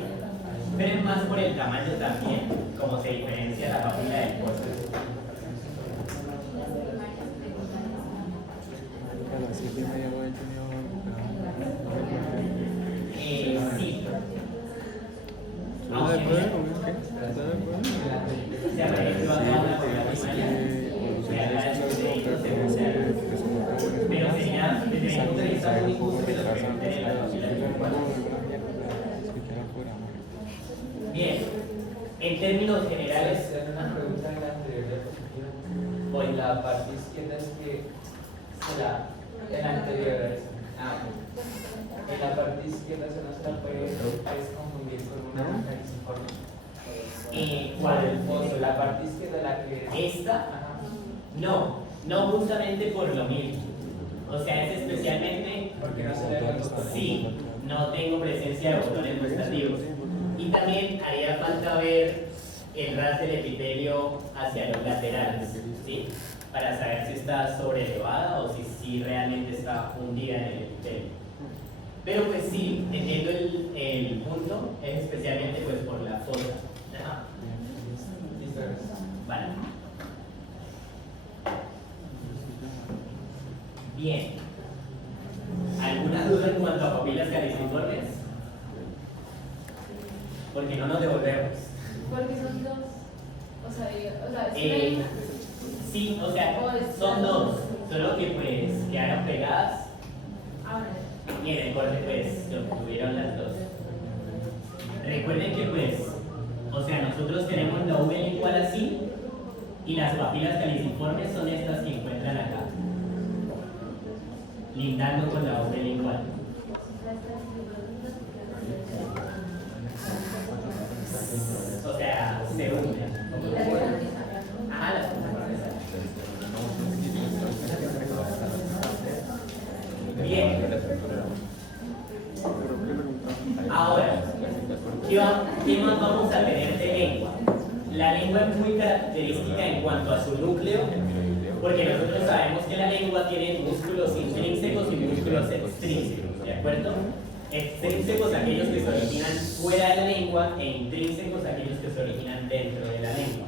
Pero es más por el tamaño también, como se diferencia la papila del postre. A las 7:30 voy a tener Sí. ¿Estás de acuerdo conmigo? ¿Qué? ¿Estás de acuerdo? Se apareció acá una población, pero sería, desde mi punto de vista, muy justo que los pregunten en la papila del postre. Bien, en términos generales, Una pregunta en la anterior diapositiva. voy. En la parte izquierda es que El anterior a eso. En la parte izquierda se nos la puede confundir con una caliciforme. ¿Cuál? El pozo, la parte izquierda, la que. ¿Esta? Ajá. No justamente por lo mismo. O sea, es especialmente Porque no se le ve. sí, no tengo presencia de botones gustativos. Y también haría falta ver el ras del epitelio hacia los laterales, ¿sí? Para saber si está sobrelevada o si realmente está hundida en el epitelio. Pero pues sí, entiendo el punto, es especialmente pues por la fosa. Ajá. Listo. Vale. Bien. ¿Alguna duda en cuanto a papilas caliciformes? Porque no nos devolvemos. Porque son dos. O sea, Eh, sí, o sea, son dos, solo que pues quedaron pegadas ahora. y en el corte pues lo tuvieron las dos. Recuerden que pues, o sea, nosotros tenemos la V lingual así y las papilas caliciformes son estas que encuentran acá, lindando con la V lingual. O sea, se unen. Ajá, las bien. Ahora, ¿qué más vamos a tener de lengua? La lengua es muy característica en cuanto a su núcleo, porque nosotros sabemos que la lengua tiene músculos intrínsecos y músculos extrínsecos, ¿de acuerdo? Extrínsecos aquellos que se originan fuera de la lengua e intrínsecos aquellos que se originan dentro de la lengua.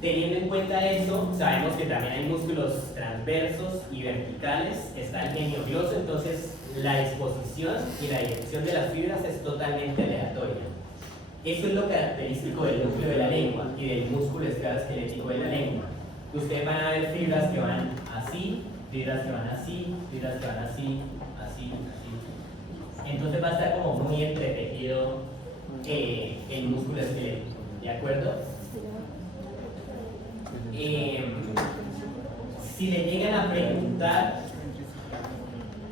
Teniendo en cuenta eso, sabemos que también hay músculos transversos y verticales, está el genio gloso, entonces la disposición y la dirección de las fibras es totalmente aleatoria. Eso es lo característico del núcleo de la lengua y del músculo esquelético de la lengua. Ustedes van a ver fibras que van así, fibras que van así, fibras que van así, así, así. Entonces va a estar como muy entretejido el músculo esquelético, ¿de acuerdo? Si le llegan a preguntar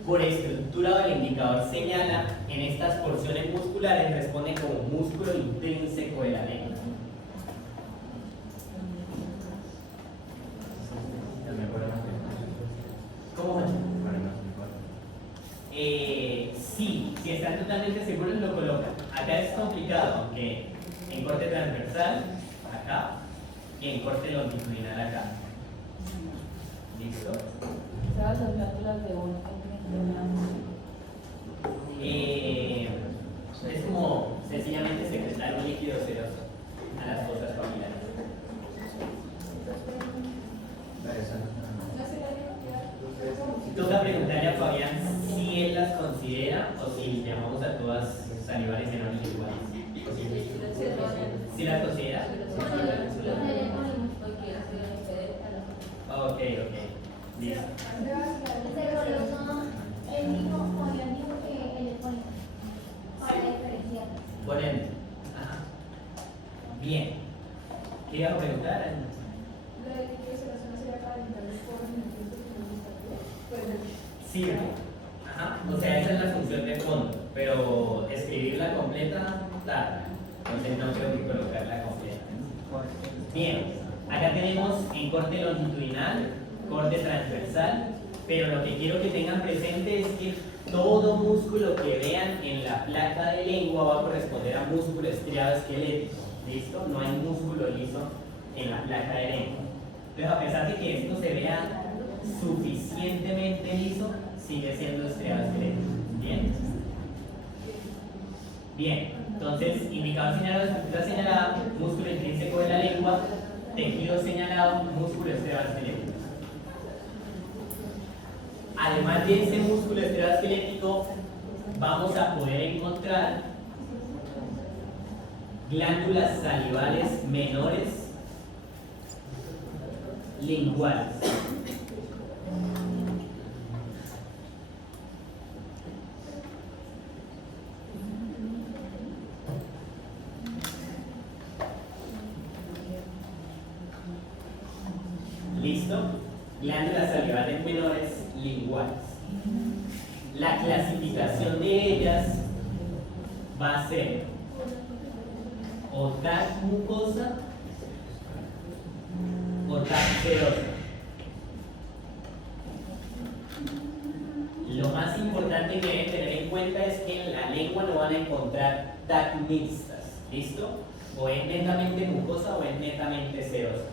por estructura o el indicador señala, en estas porciones musculares responde como músculo intrínseco de la lengua. ¿Cómo? Sí, si están totalmente seguros lo colocan. Acá es complicado, aunque en corte transversal, acá, y en corte longitudinal acá. ¿Listo? ¿Sabes las glándulas de uno? Es como sencillamente secretar un líquido seroso a las fosas papilares. Toca preguntarle a Fabián si él las considera o si llamamos a todas salivares enormes iguales. ¿Si las considera? Ok. Listo. Ponente. Ajá. Bien. ¿Qué iba a preguntar? Sí. Ajá. O sea, esa es la función de fondo, pero escribirla completa, tarda. Entonces no tengo que colocarla completa. Bien. Acá tenemos en corte longitudinal, corte transversal, pero lo que quiero que tengan presente es que todo músculo que vean en la placa de lengua va a corresponder a músculo estriado esquelético. ¿Listo? No hay músculo liso en la placa de lengua. Entonces, a pesar de que esto se vea suficientemente liso, sigue siendo estriado esquelético. ¿Bien? Bien. Entonces, indicador señalado, estructura señalada, músculo intrínseco de la lengua, tejido señalado, músculo estriado esquelético. Además de ese músculo estriado esquelético, vamos a poder encontrar glándulas salivales menores linguales. ¿Listo? glándulas salivales menores linguales. La clasificación de ellas va a ser o TAC mucosa o TAC serosa. Lo más importante que deben tener en cuenta es que en la lengua no van a encontrar TAC mixtas, ¿listo? O es netamente mucosa o es netamente serosa.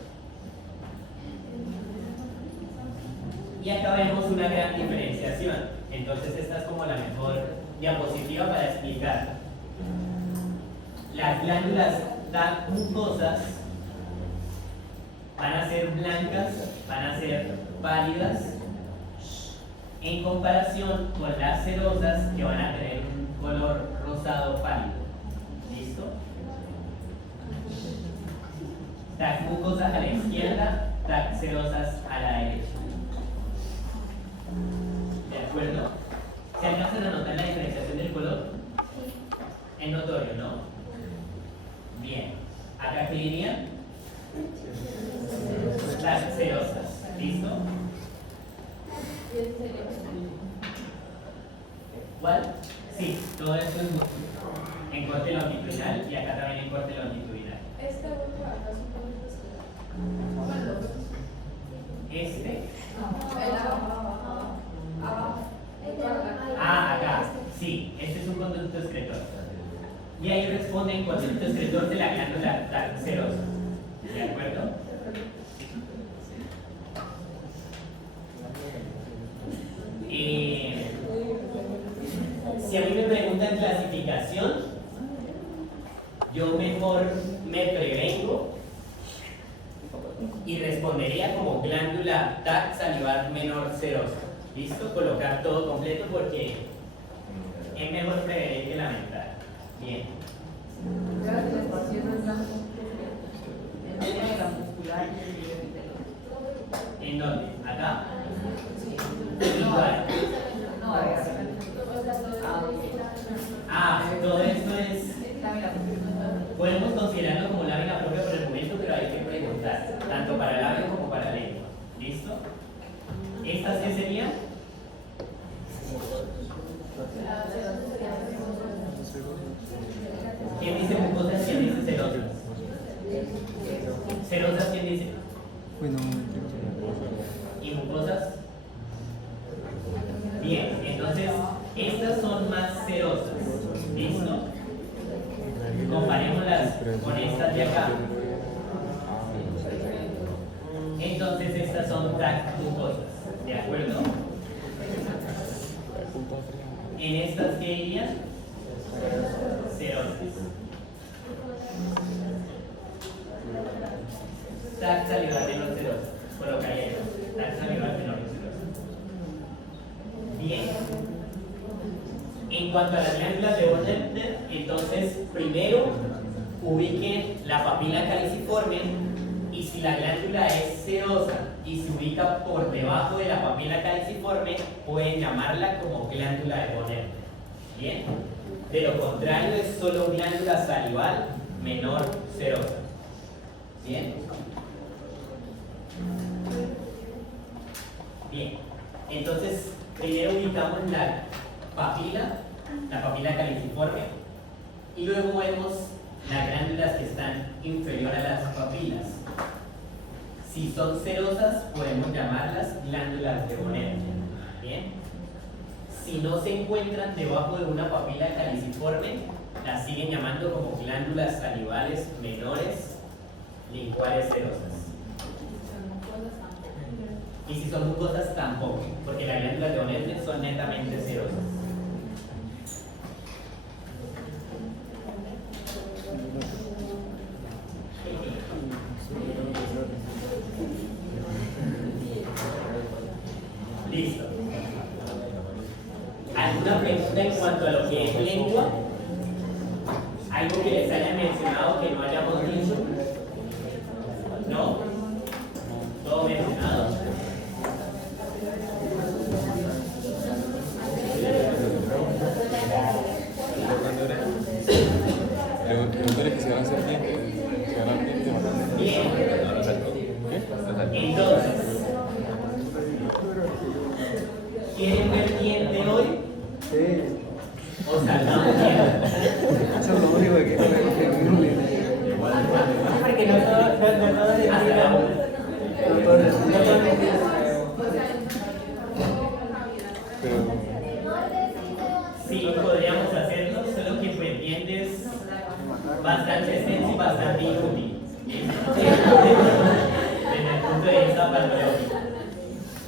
Y acá vemos una gran diferenciación. Entonces esta es como la mejor diapositiva para explicar. Las glándulas TAC mucosas van a ser blancas, van a ser pálidas, en comparación con las serosas que van a tener un color rosado pálido. ¿Listo? TAC mucosas a la izquierda, TAC serosas a la derecha. ¿De acuerdo? ¿Se alcanzan a notar la diferenciación del color? Es notorio, ¿no? Bien. ¿Acá qué dirían? Las serosas. ¿Listo? ¿Cuál? Sí, todo esto en corte longitudinal y acá también en corte longitudinal. Este grupo acá es un poquito Este. abajo. Acá. Sí, este es un conducto excretor. Y ahí responden conducto excretor de la glándula TAC serosa. ¿De acuerdo? Si a mí me preguntan clasificación, yo mejor me prevengo y respondería como glándula TAC salivar menor serosa. ¿Listo? Colocar todo completo porque es mejor prevenir que lamentar. Bien. ¿En dónde? ¿Acá? Igual. Todo esto es... Podemos considerarlo como lámina propia por el momento, pero hay que preguntar, tanto para labio como para lengua. ¿Listo? ¿Estas qué serían? ¿Quién dice mucosas? ¿Quién dice serosas? ¿Serosas quién dice? Bueno, ¿Y mucosas? Bien, entonces estas son más serosas. ¿Listo? Comparémoslas con estas de acá. Entonces estas son TAC mucosas. ¿De acuerdo? En estas, ¿qué dirían? Serosas. TAC salivar menor serosa. Colocaría yo. TAC salivar menor serosa. Bien. En cuanto a las glándulas de Borner, entonces primero ubiquen la papila caliciforme y si la glándula es serosa y se ubica por debajo de la papila caliciforme, pueden llamarla como glándula de Borner. Bien. De lo contrario es solo glándula salival menor serosa. Bien. Bien. Entonces, primero ubicamos la papila caliciforme, y luego vemos las glándulas que están inferior a las papilas. Si son serosas, podemos llamarlas glándulas de Bonner. Bien. Si no se encuentran debajo de una papila caliciforme, las siguen llamando como glándulas salivales menores linguales serosas. Y si son mucosas, tampoco, porque las glándulas de Bonner son netamente serosas. Listo. ¿Alguna pregunta en cuanto a lo que es lengua? ¿Algo que les haya mencionado que no hayamos dicho? ¿No? ¿Todo mencionado? Preguntarle que se van a hacer dientes. Se van a hacer dientes. Bien. ¿Qué? Entonces, bastante extenso y bastante inútil. Desde el punto de vista patológico.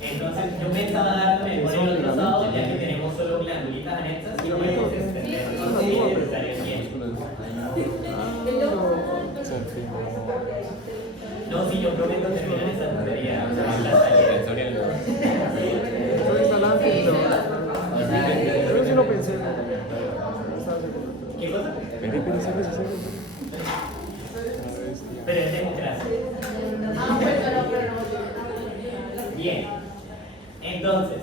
Entonces, yo pensaba dar mejor el otro sábado, ya que tenemos solo glandulitas anexas y podemos extendernos si es necesario el tiempo. No, si yo prometo terminar esta tutoría, o sea, la salida. Yo instalante y lo. Yo sí lo pensé. ¿Qué cosa? Pero Pero es democracia. Bien. Entonces,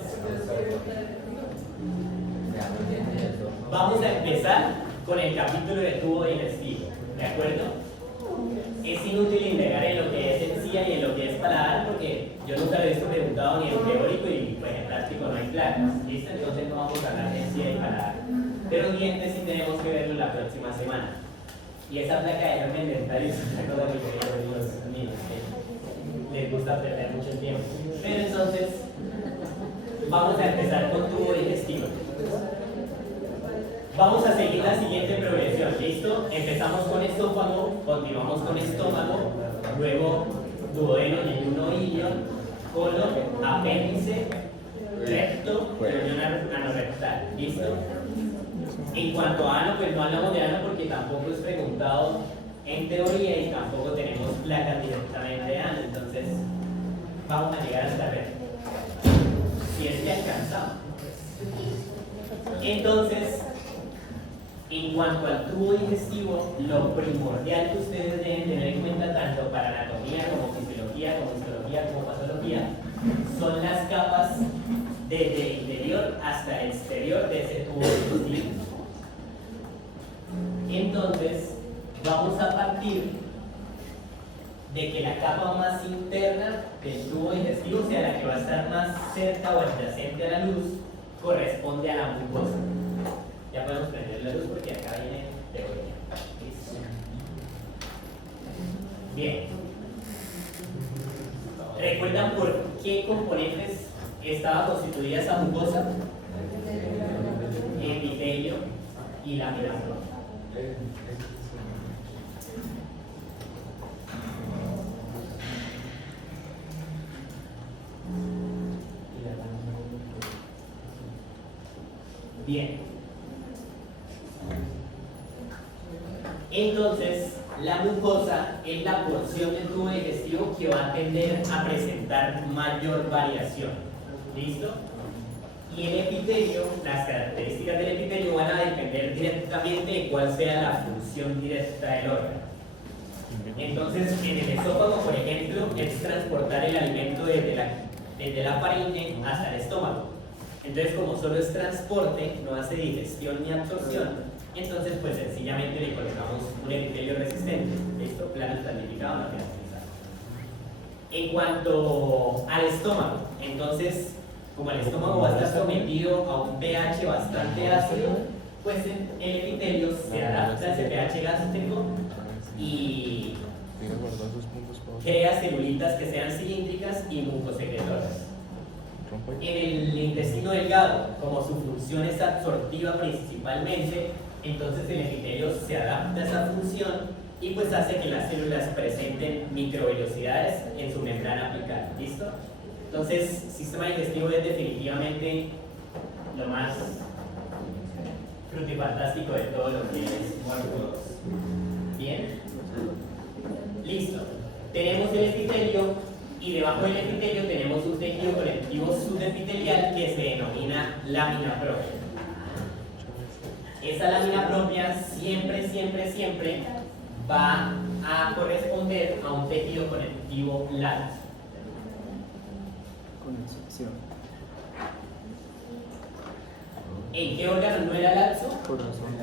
vamos a empezar con el capítulo de tubo digestivo, ¿de acuerdo? Es inútil indagar en lo que es encía y en lo que es paladar porque yo nunca lo he visto preguntado ni en teórico y pues en práctico no hay placas, ¿listo? Entonces no vamos a hablar de encía y paladar. Pero dientes sí tenemos que verlo la próxima semana. Y esa placa de germen dental es una cosa que quería ver los niños, que les gusta perder mucho tiempo. Pero entonces, vamos a empezar con tubo digestivo. Vamos a seguir la siguiente progresión, ¿listo? Empezamos con esófago, continuamos con estómago, luego duodeno, yeyuno, ilion, colon, apéndice, recto, reunión anorrectal, ¿listo? En cuanto a ano, pues no hablamos de ano porque tampoco es preguntado en teoría y tampoco tenemos placas directamente de ano, entonces vamos a llegar hasta recto. Si es que alcanzamos. Entonces, en cuanto al tubo digestivo, lo primordial que ustedes deben tener en cuenta tanto para anatomía como fisiología, como histología, como patología, son las capas desde el interior hasta el exterior de ese tubo digestivo. Entonces, vamos a partir de que la capa más interna del tubo digestivo, o sea, la que va a estar más cerca o adyacente a la luz, corresponde a la mucosa. Ya podemos prender la luz porque acá viene teoría. Bien. ¿Recuerdan por qué componentes estaba constituida esa mucosa? Epitelio y lámina propia. Bien. Entonces, la mucosa es la porción del tubo digestivo que va a tender a presentar mayor variación. ¿Listo? Y el epitelio, las características del epitelio van a depender directamente de cuál sea la función directa del órgano. Entonces, en el esófago, por ejemplo, es transportar el alimento desde la faringe hasta el estómago. Entonces, como solo es transporte, no hace digestión ni absorción, entonces pues sencillamente le colocamos un epitelio resistente. ¿Listo? Plano estratificado, no queda utilizado. En cuanto al estómago, entonces, como el estómago va a estar sometido a un pH bastante ácido, pues el epitelio se adapta a ese pH gástrico y crea celulitas que sean cilíndricas y mucosecretoras. En el intestino delgado, como su función es absortiva principalmente, entonces el epitelio se adapta a esa función y pues hace que las células presenten microvelocidades en su membrana apical. ¿Listo? Entonces, sistema digestivo es definitivamente lo más frutifantástico de todo lo que es Morphodos. ¿Bien? Listo. Tenemos el epitelio y debajo del epitelio tenemos un tejido conectivo subepitelial que se denomina lámina propia. Esa lámina propia siempre va a corresponder a un tejido conectivo laxo. Conexción. ¿En qué órgano no era laxo? Corazón.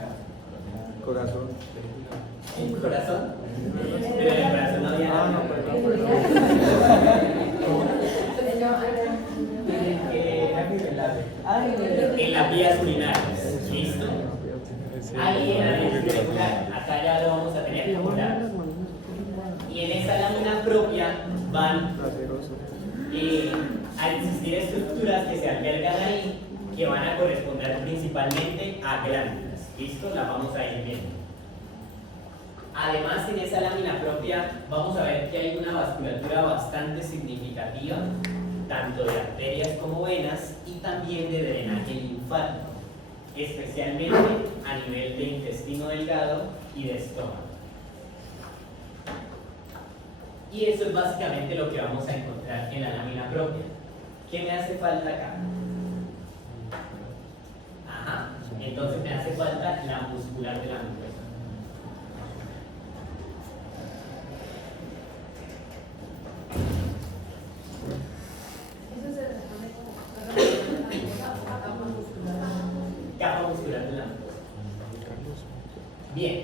Corazón. ¿En el corazón? Pero en el corazón no había Ah, no, lámina. En las vías urinarias. ¿Listo? Ahí en la regular, acá ya lo vamos a tener como laxo. Y en esa lámina propia van a existir estructuras que se albergan ahí que van a corresponder principalmente a glándulas. ¿Listo? Las vamos a ir viendo. Además, en esa lámina propia vamos a ver que hay una vasculatura bastante significativa, tanto de arterias como venas, y también de drenaje linfático, especialmente a nivel de intestino delgado y de estómago. Y eso es básicamente lo que vamos a encontrar en la lámina propia. ¿Qué me hace falta acá? Ajá, entonces me hace falta la muscular de la mucosa. Eso se reconoce como capa muscular. Capa muscular de la mucosa. Bien,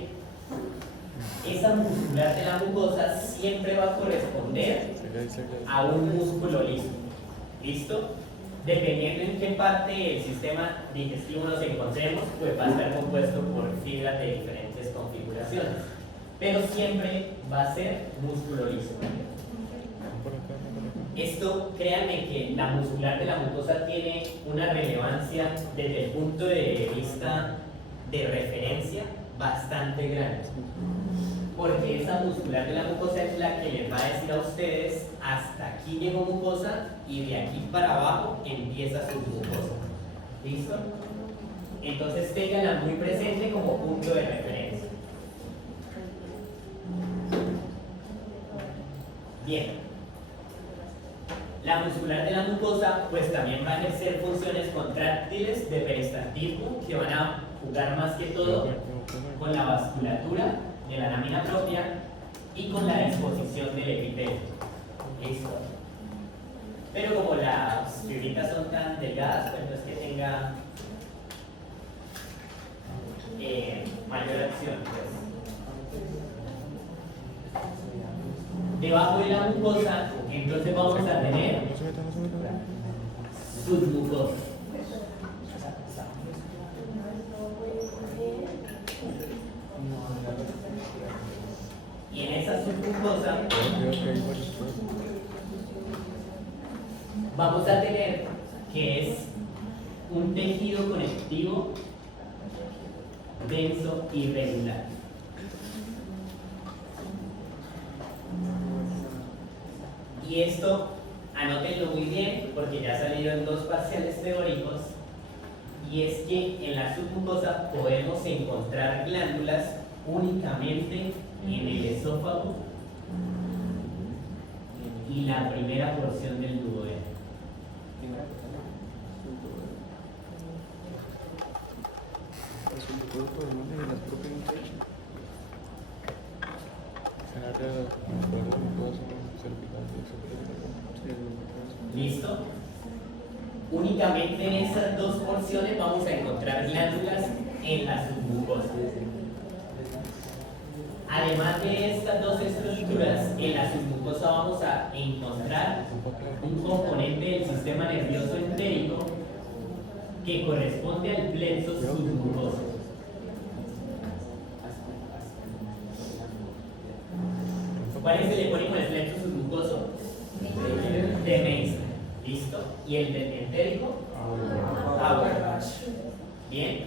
esa muscular de la mucosa siempre va a corresponder a un músculo liso. ¿Listo? Dependiendo en qué parte del sistema digestivo nos encontremos, pues va a estar compuesto por fibras de diferentes configuraciones. Pero siempre va a ser músculo liso. Esto, créanme que la muscular de la mucosa tiene una relevancia desde el punto de vista de referencia bastante grande. Porque esa muscular de la mucosa es la que les va a decir a ustedes hasta aquí llegó mucosa y de aquí para abajo empieza su mucosa. ¿Listo? Entonces ténganla muy presente como punto de referencia. Bien. La muscular de la mucosa pues también va a ejercer funciones contráctiles de peristaltismo que van a jugar más que todo con la vasculatura de la lámina propia y con la disposición del epitelio. ¿Listo? Pero como las fibritas son tan delgadas, pues no es que tenga mayor acción. Pues. Debajo de la mucosa, entonces vamos a tener submucosa. Y en esa submucosa vamos a tener que es un tejido conectivo denso y regular. Y esto, anótenlo muy bien, porque ya salieron 2 parciales teóricos, y es que en la submucosa podemos encontrar glándulas únicamente en el esófago y la primera porción del duodeno. ¿Listo? Únicamente en esas 2 porciones vamos a encontrar glándulas en la submucosa. Además de estas 2 estructuras, en la submucosa vamos a encontrar un componente del sistema nervioso entérico que corresponde al plexo submucoso. ¿Cuál es el epónimo del plexo submucoso? De Meissner. ¿Listo? ¿Y el del entérico? Auerbach. ¿Bien?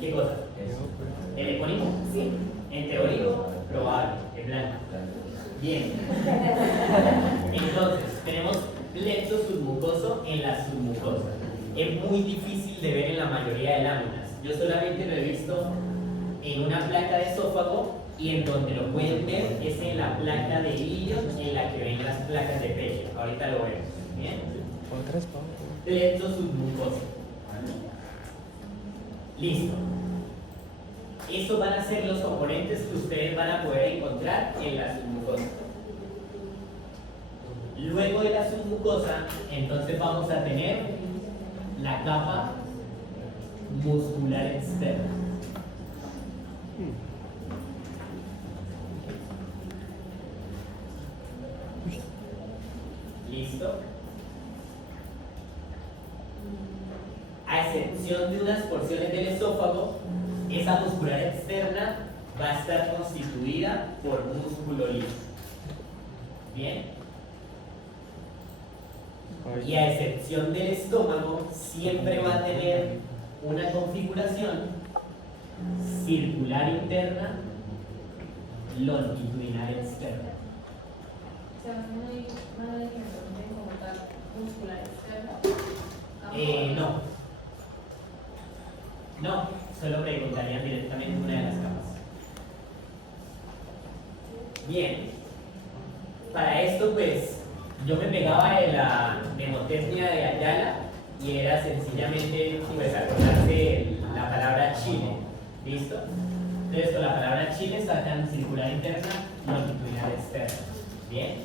¿Qué cosa? ¿El epónimo? Sí. ¿En teórico? Probable, en blanco. Bien. Entonces, tenemos plexo submucoso en la submucosa. Es muy difícil de ver en la mayoría de láminas. Yo solamente lo he visto en una placa de esófago y en donde lo pueden ver es en la placa de ilio en la que ven las placas de pecho. Ahorita lo vemos. ¿Bien? Plexo submucoso. Listo. Estos van a ser los componentes que ustedes van a poder encontrar en la submucosa. Luego de la submucosa, entonces vamos a tener la capa muscular externa. ¿Listo? A excepción de unas porciones del esófago, esa muscular externa va a estar constituida por músculo liso. ¿Bien? Y a excepción del estómago, siempre va a tener una configuración circular interna, longitudinal externa. O sea, no hay mala definición de como tal muscular externo. No, solo preguntarían directamente una de las capas. Bien, para esto pues yo me pegaba de la mnemotecnia de Ayala y era sencillamente pues acordarse la palabra Chile, ¿listo? Entonces con la palabra Chile sacan circular interna, longitudinal externa, ¿bien?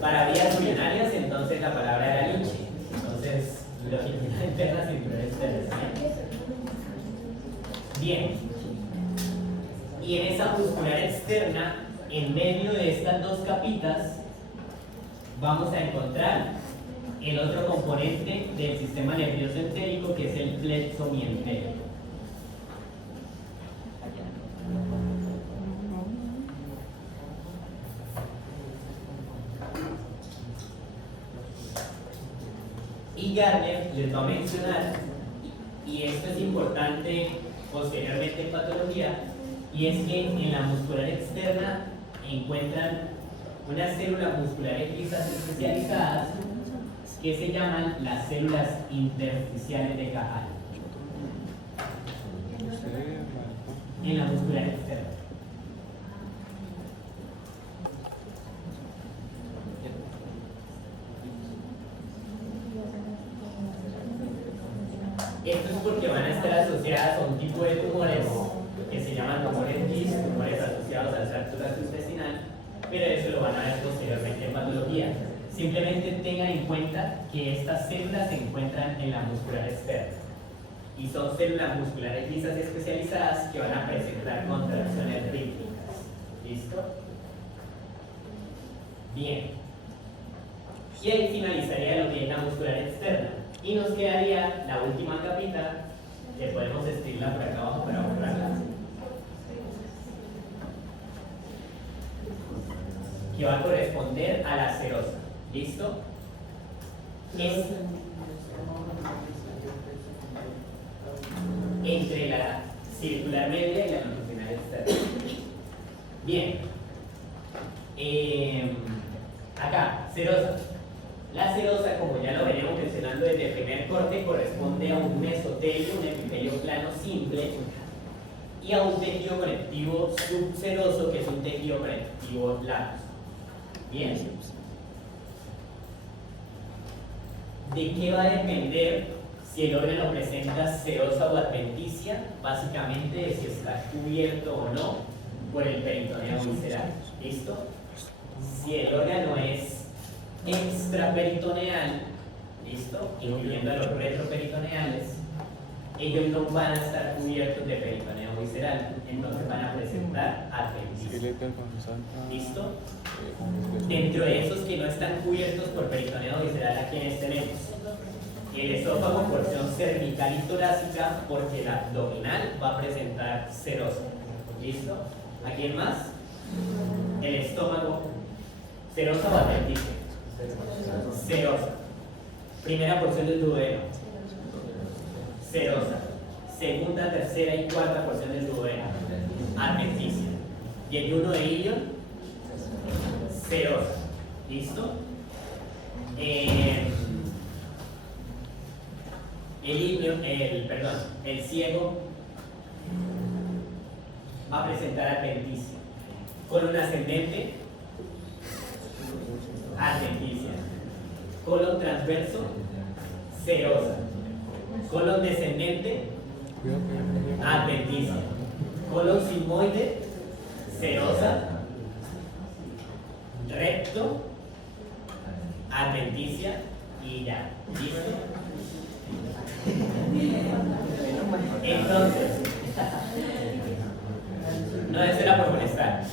Para vías urinarias entonces la palabra era liche, entonces longitudinal interna, circular externa, ¿bien? Y en esa muscular externa, en medio de estas dos capitas, vamos a encontrar el otro componente del sistema nervioso entérico, que es el plexo mientérico. Y Gardner les va a mencionar, y esto es importante posteriormente en patología, y es que en la muscular externa encuentran unas células musculares lisas especializadas que se llaman las células intersticiales de Cajal. En la muscular externa. Esto es porque van a estar asociadas a un tipo de tumores que se llaman tumores GIS, tumores asociados al tracto gastrointestinal, pero eso lo van a ver posteriormente en patología. Simplemente tengan en cuenta que estas células se encuentran en la muscular externa y son células musculares lisas especializadas que van a presentar contracciones rítmicas. ¿Listo? Bien. Y ahí finalizaría lo que es la muscular externa. Y nos quedaría la última capita, que podemos escribirla por acá abajo para borrarla, que va a corresponder a la serosa. ¿Listo? Es entre la circular media y la longitudinal externa. Bien. Acá, serosa. La serosa, como ya lo veníamos mencionando desde el primer corte, corresponde a un mesotelio, un epitelio plano simple, y a un tejido conectivo subseroso, que es un tejido conectivo latus. Bien. ¿De qué va a depender si el órgano presenta serosa o adventicia? Básicamente de si está cubierto o no por el peritoneo visceral. ¿Listo? Si el órgano es extraperitoneal, ¿listo? Incluyendo a los retroperitoneales, ellos no van a estar cubiertos de peritoneo visceral, entonces van a presentar adventicia. ¿Listo? Dentro de esos que no están cubiertos por peritoneo visceral, ¿a quiénes tenemos? El esófago, porción cervical y torácica, porque el abdominal va a presentar serosa. ¿Listo? ¿A quién más? El estómago, serosa o adventicia. Serosa. Primera porción del duodeno. Serosa. Segunda, tercera y cuarta porción del duodeno. Adventicia. Y el yuno de Ilion, serosa. ¿Listo? El ciego va a presentar adventicia. Colon ascendente, adventicia. Colon transverso, serosa. Colon descendente, adventicia. Colon sigmoide, serosa. Recto, adventicia y ya. ¿Listo? Entonces, no, eso era por molestar.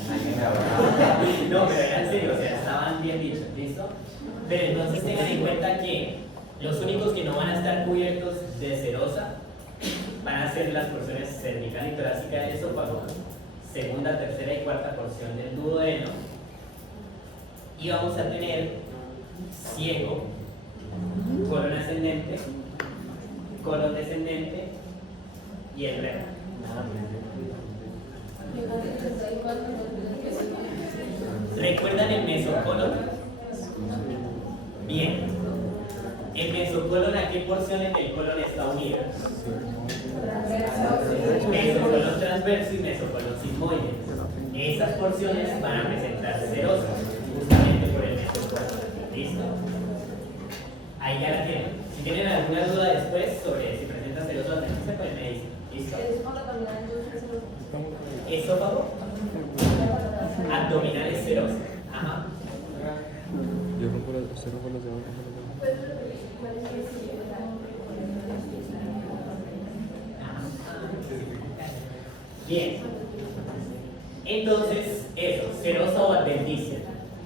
No, pero era en serio, o sea, estaban bien dichos, ¿listo? Pero entonces tengan en cuenta que los únicos que no van a estar cubiertos de serosa van a ser las porciones cervical y torácica del esófago, segunda, tercera y cuarta porción del duodeno, y vamos a tener ciego, colon ascendente, colon descendente, y el remo. ¿Recuerdan el mesocolon? Bien. ¿El mesocolon a qué porciones del colon está unido? Mesocolon transverso y mesocolon sigmoide. Esas porciones van a presentar serosas, justamente por el mesocolon. ¿Listo? Ahí ya la tienen. Si tienen alguna duda después sobre si presenta serosas, pues me dicen. ¿Listo? Esófago. Abdominales serosos. Ajá. Yo rompo los dedos, rompo los dedos. Bien. Entonces, eso, serosa o adventicia.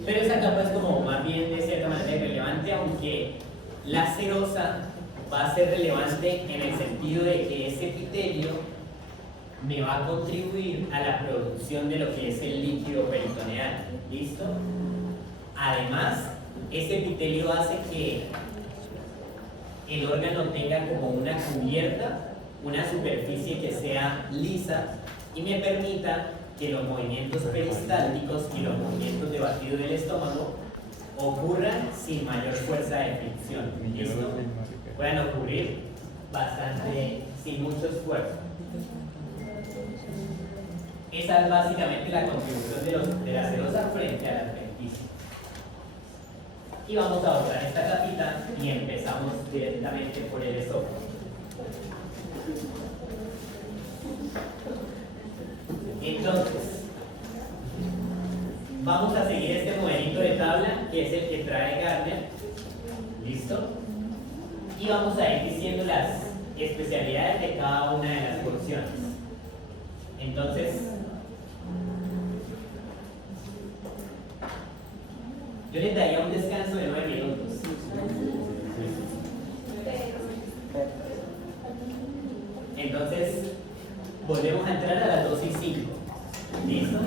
Pero esa capa es como más bien de cierta manera irrelevante, aunque la serosa va a ser relevante en el sentido de que ese epitelio me va a contribuir a la producción de lo que es el líquido peritoneal. ¿Listo? Además, ese epitelio hace que el órgano tenga como una cubierta, una superficie que sea lisa y me permita que los movimientos peristálticos y los movimientos de batido del estómago ocurran sin mayor fuerza de fricción. ¿Listo? Puedan ocurrir bastante, sin mucho esfuerzo. Esa es básicamente la contribución de la serosa frente a la adventicia. Y vamos a botar esta capita y empezamos directamente por el esófago. Entonces, vamos a seguir este modelito de tabla que es el que trae Gardner. ¿Listo? Y vamos a ir diciendo las especialidades de cada una de las porciones. Entonces, yo les daría un descanso de 9 minutos. Entonces, volvemos a entrar a las 2:05. ¿Listo?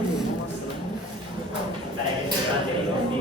Para que se levanten y